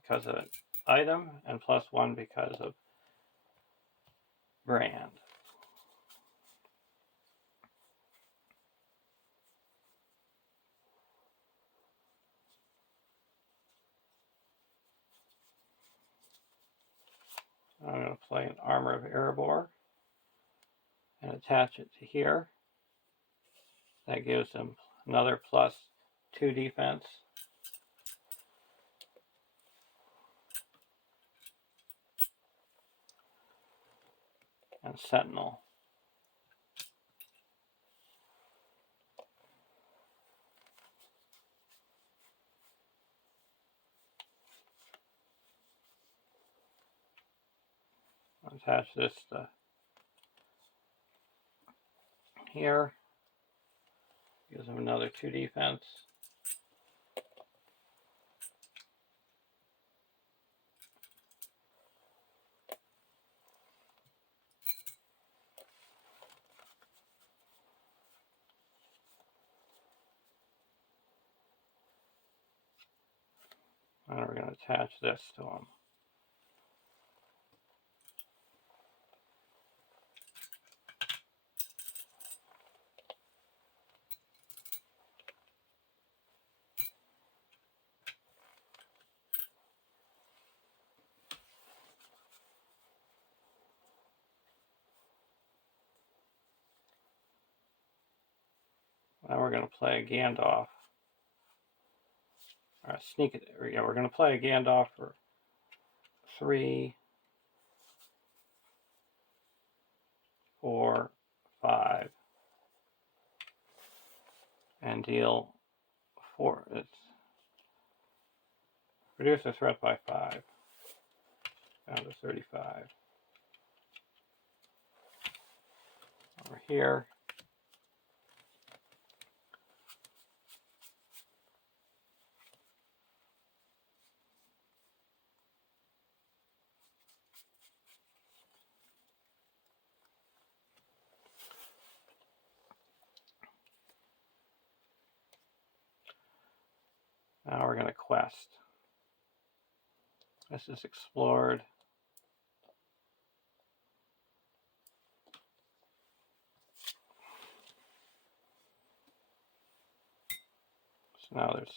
because of an item, and +1 because of brand. going to play an Armor of Erebor and attach it to here. That gives him another +2 defense. And Sentinel. Attach this to here. Gives him another 2 defense. And we're going to attach this to him. Now we're going to play a Gandalf. All right, sneak it. Yeah, we're going to play a Gandalf for 3, 4, 5, and deal 4. It's reduce the threat by 5 down to 35. Over here. Now we're going to quest. This is explored. So now there's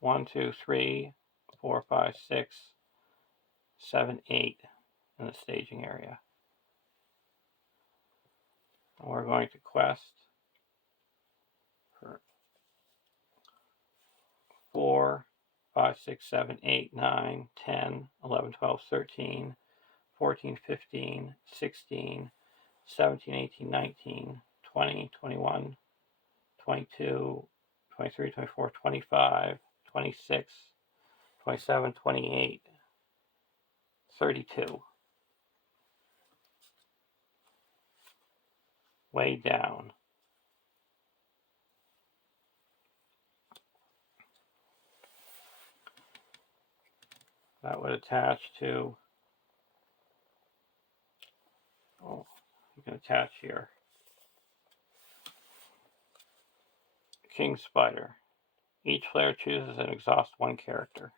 1, 2, 3, 4, 5, 6, 7, 8 in the staging area. And we're going to quest for 4, 5, 6, 7, 8, 9, 10, 11, 12, 13, 14, 15, 16, 17, 18, 19, 20, 21, 22, 23, 24, 25, 26, 27, 28, 32. Way down. That would attach to, oh, you can attach here. King Spider. Each player chooses and exhausts 1 character.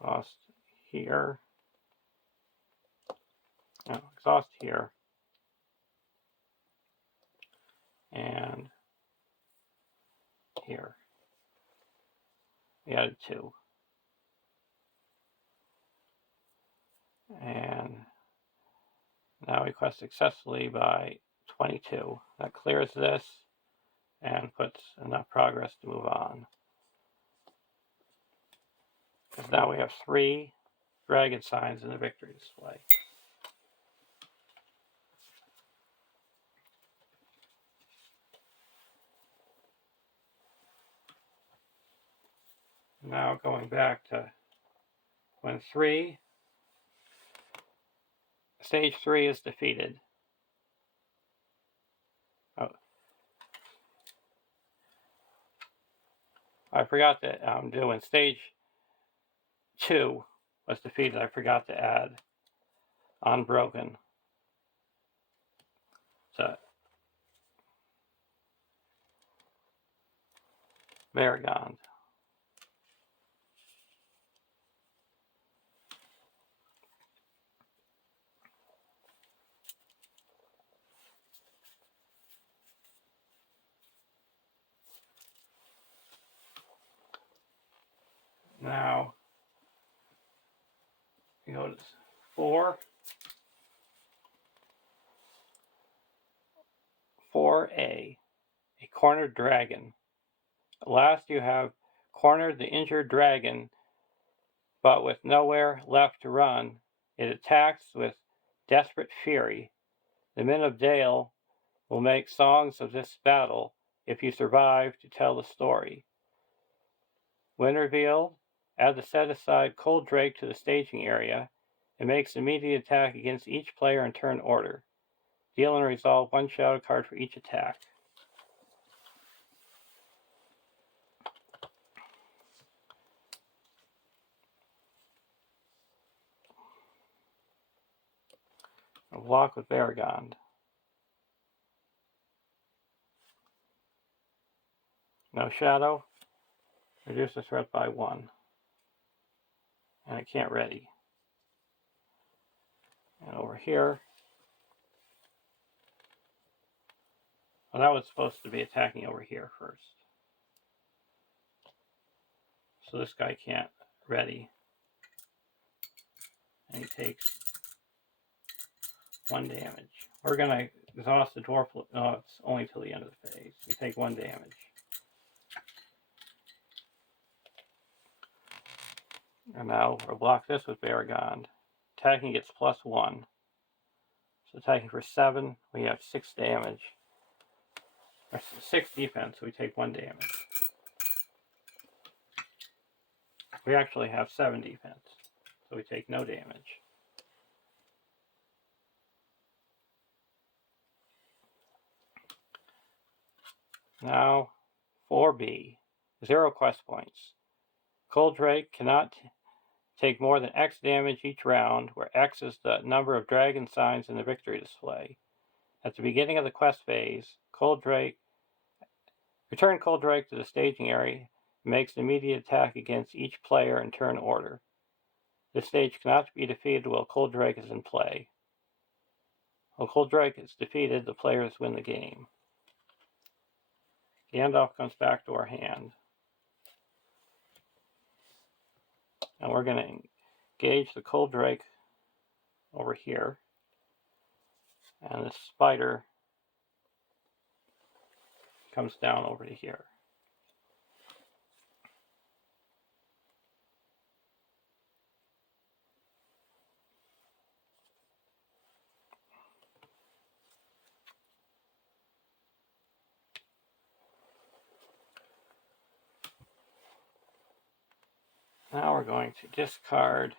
Exhaust here. No, exhaust here. And here. We added 2. And now we quest successfully by 22. That clears this and puts enough progress to move on. Because now we have 3 dragon signs in the victory display. Now going back to when stage 3 is defeated. Oh, I forgot to do when stage 2 was defeated. I forgot to add Unbroken. So Varagond. Now, you go to 4, 4A, a cornered dragon. At last you have cornered the injured dragon, but with nowhere left to run, it attacks with desperate fury. The men of Dale will make songs of this battle if you survive to tell the story. When revealed, add the set-aside Cold Drake to the staging area. It makes immediate attack against each player in turn order. Deal and resolve 1 shadow card for each attack. A block with Varagond. No shadow. Reduce the threat by 1. And it can't ready. And over here, well, that was supposed to be attacking over here first. So this guy can't ready. And he takes 1 damage. We're going to exhaust the dwarf. No, it's only till the end of the phase. You take 1 damage. And now we'll block this with Varagond. Attacking gets +1. So attacking for 7, we have 6 damage. Or 6 defense, so we take 1 damage. We actually have 7 defense, so we take no damage. Now, 4B, 0 quest points. Cold Drake cannot take more than X damage each round, where X is the number of dragon signs in the victory display. At the beginning of the quest phase, return Cold Drake to the staging area and makes an immediate attack against each player in turn order. This stage cannot be defeated while Cold Drake is in play. While Cold Drake is defeated, the players win the game. Gandalf comes back to our hand. And we're going to engage the Cold Drake over here. And the spider comes down over to here. Now we're going to discard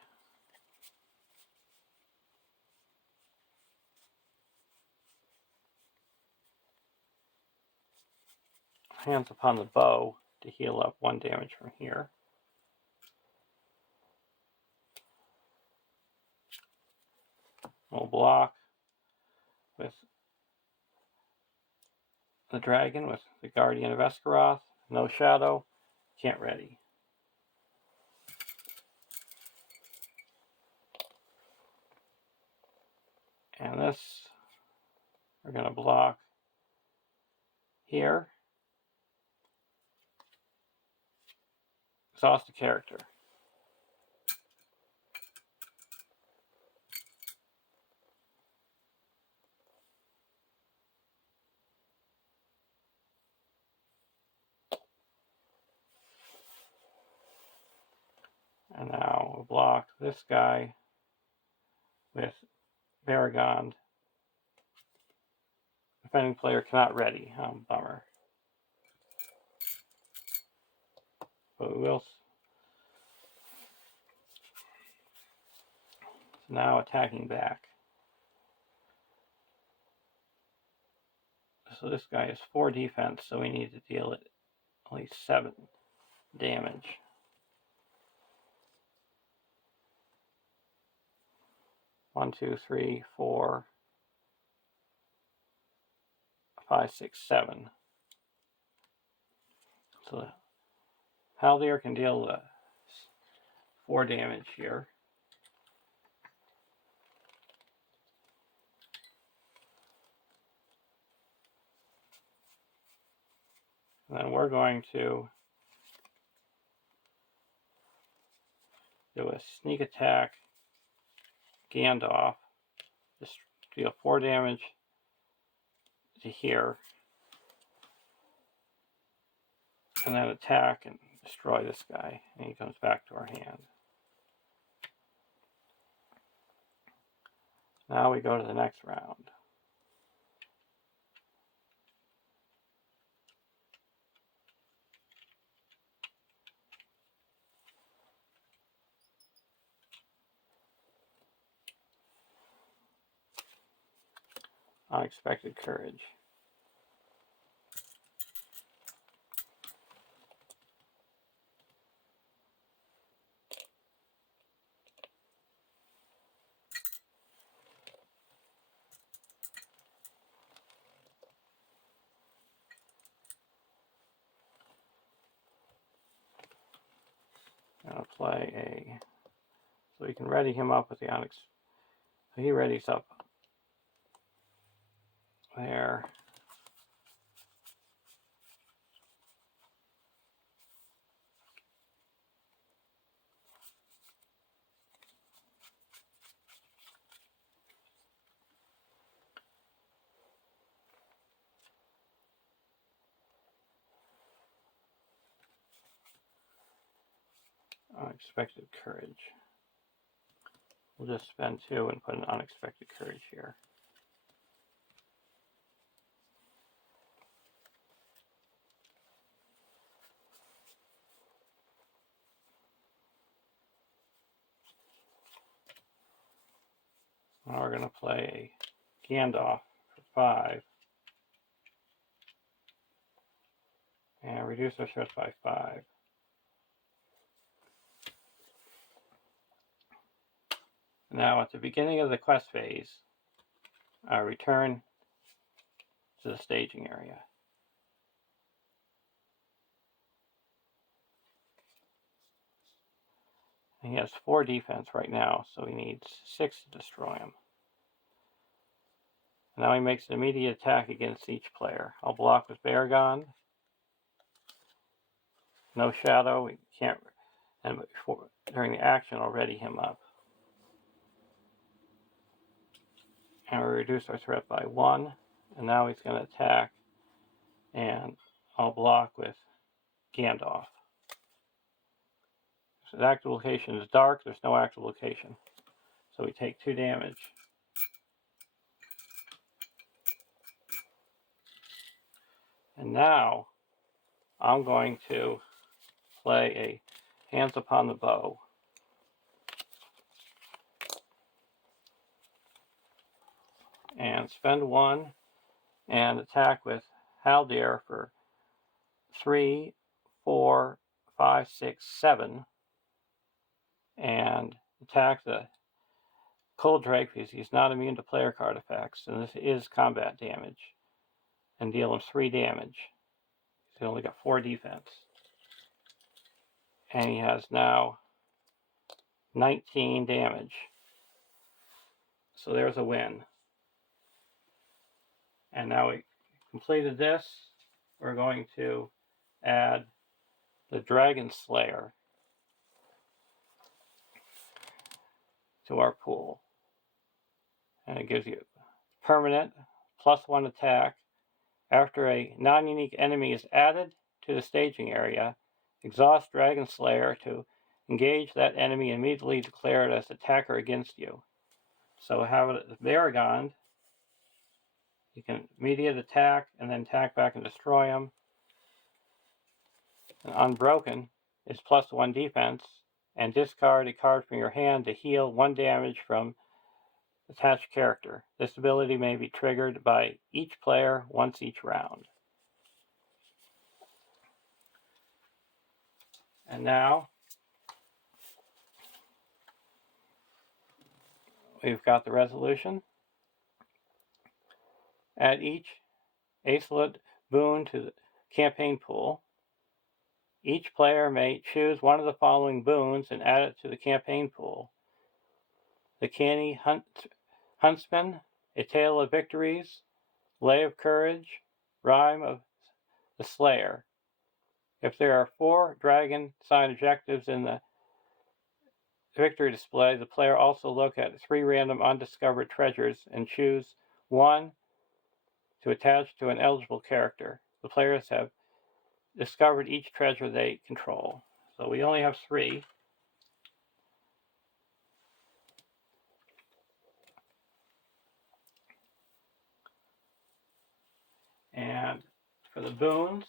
Hands Upon the Bow to heal up 1 damage from here. We'll block with the dragon with the Guardian of Esgaroth. No shadow, can't ready. And this, we're going to block here. Exhaust a character. And now we'll block this guy with Varagond. Defending player cannot ready. Oh, bummer. But we will. So now attacking back. So this guy has 4 defense, so we need to deal it at least 7 damage. One, 2, 3, 4, 5, 6, 7. So the Haldir can deal 4 damage here. And then we're going to do a sneak attack, Gandalf, just deal 4 damage to here, and then attack and destroy this guy, and he comes back to our hand. Now we go to the next round. Unexpected Courage. I'm going to play a... So we can ready him up with the Onyx. So he readies up there. Unexpected Courage. We'll just spend 2 and put an Unexpected Courage here. Now we're going to play a Gandalf for 5. And reduce our stress by 5. Now at the beginning of the quest phase, I return to the staging area. And he has 4 defense right now, so he needs 6 to destroy him. Now he makes an immediate attack against each player. I'll block with Baragon. No shadow, we can't, and before, during the action I'll ready him up. And we reduce our threat by 1, and now he's going to attack, and I'll block with Gandalf. So the active location is dark, there's no active location. So we take 2 damage. And now I'm going to play a Hands Upon the Bow. And spend 1 and attack with Haldir for 3, 4, 5, 6, 7. And attack the Cold Drake because he's not immune to player card effects. And this is combat damage. And deal him 3 damage. He's only got 4 defense. And he has now 19 damage. So there's a win. And now we completed this. We're going to add the Dragon Slayer to our pool. And it gives you permanent +1 attack. After a non-unique enemy is added to the staging area, exhaust Dragon Slayer to engage that enemy and immediately declare it as attacker against you. So have it as Baragon. You can immediate attack and then attack back and destroy him. And Unbroken is +1 defense, and discard a card from your hand to heal 1 damage from attached character. This ability may be triggered by each player once each round. And now we've got the resolution. Add each Acelot boon to the campaign pool. Each player may choose one of the following boons and add it to the campaign pool. The Canny Huntsman, A Tale of Victories, Lay of Courage, Rhyme of the Slayer. If there are 4 dragon sign objectives in the victory display, the player also look at 3 random undiscovered treasures and choose one to attach to an eligible character. The players have discovered each treasure they control. So we only have 3. And for the boons,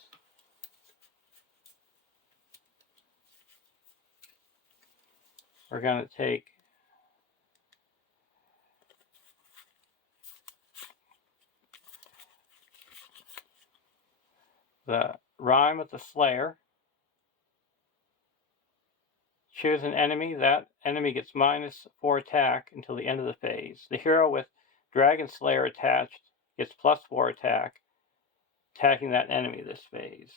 we're going to take the Rhyme of the Slayer. Choose an enemy. That enemy gets -4 attack until the end of the phase. The hero with Dragon Slayer attached gets +4 attack, attacking that enemy this phase.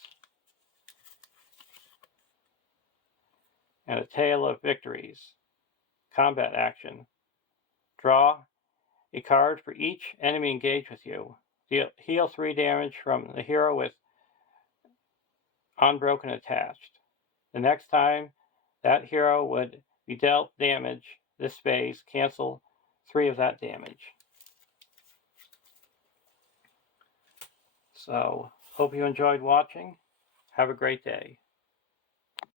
And a Tale of Victories. Combat action. Draw a card for each enemy engaged with you. Heal 3 damage from the hero with Unbroken attached. The next time that hero would be dealt damage this phase, cancel 3 of that damage. So, hope you enjoyed watching. Have a great day.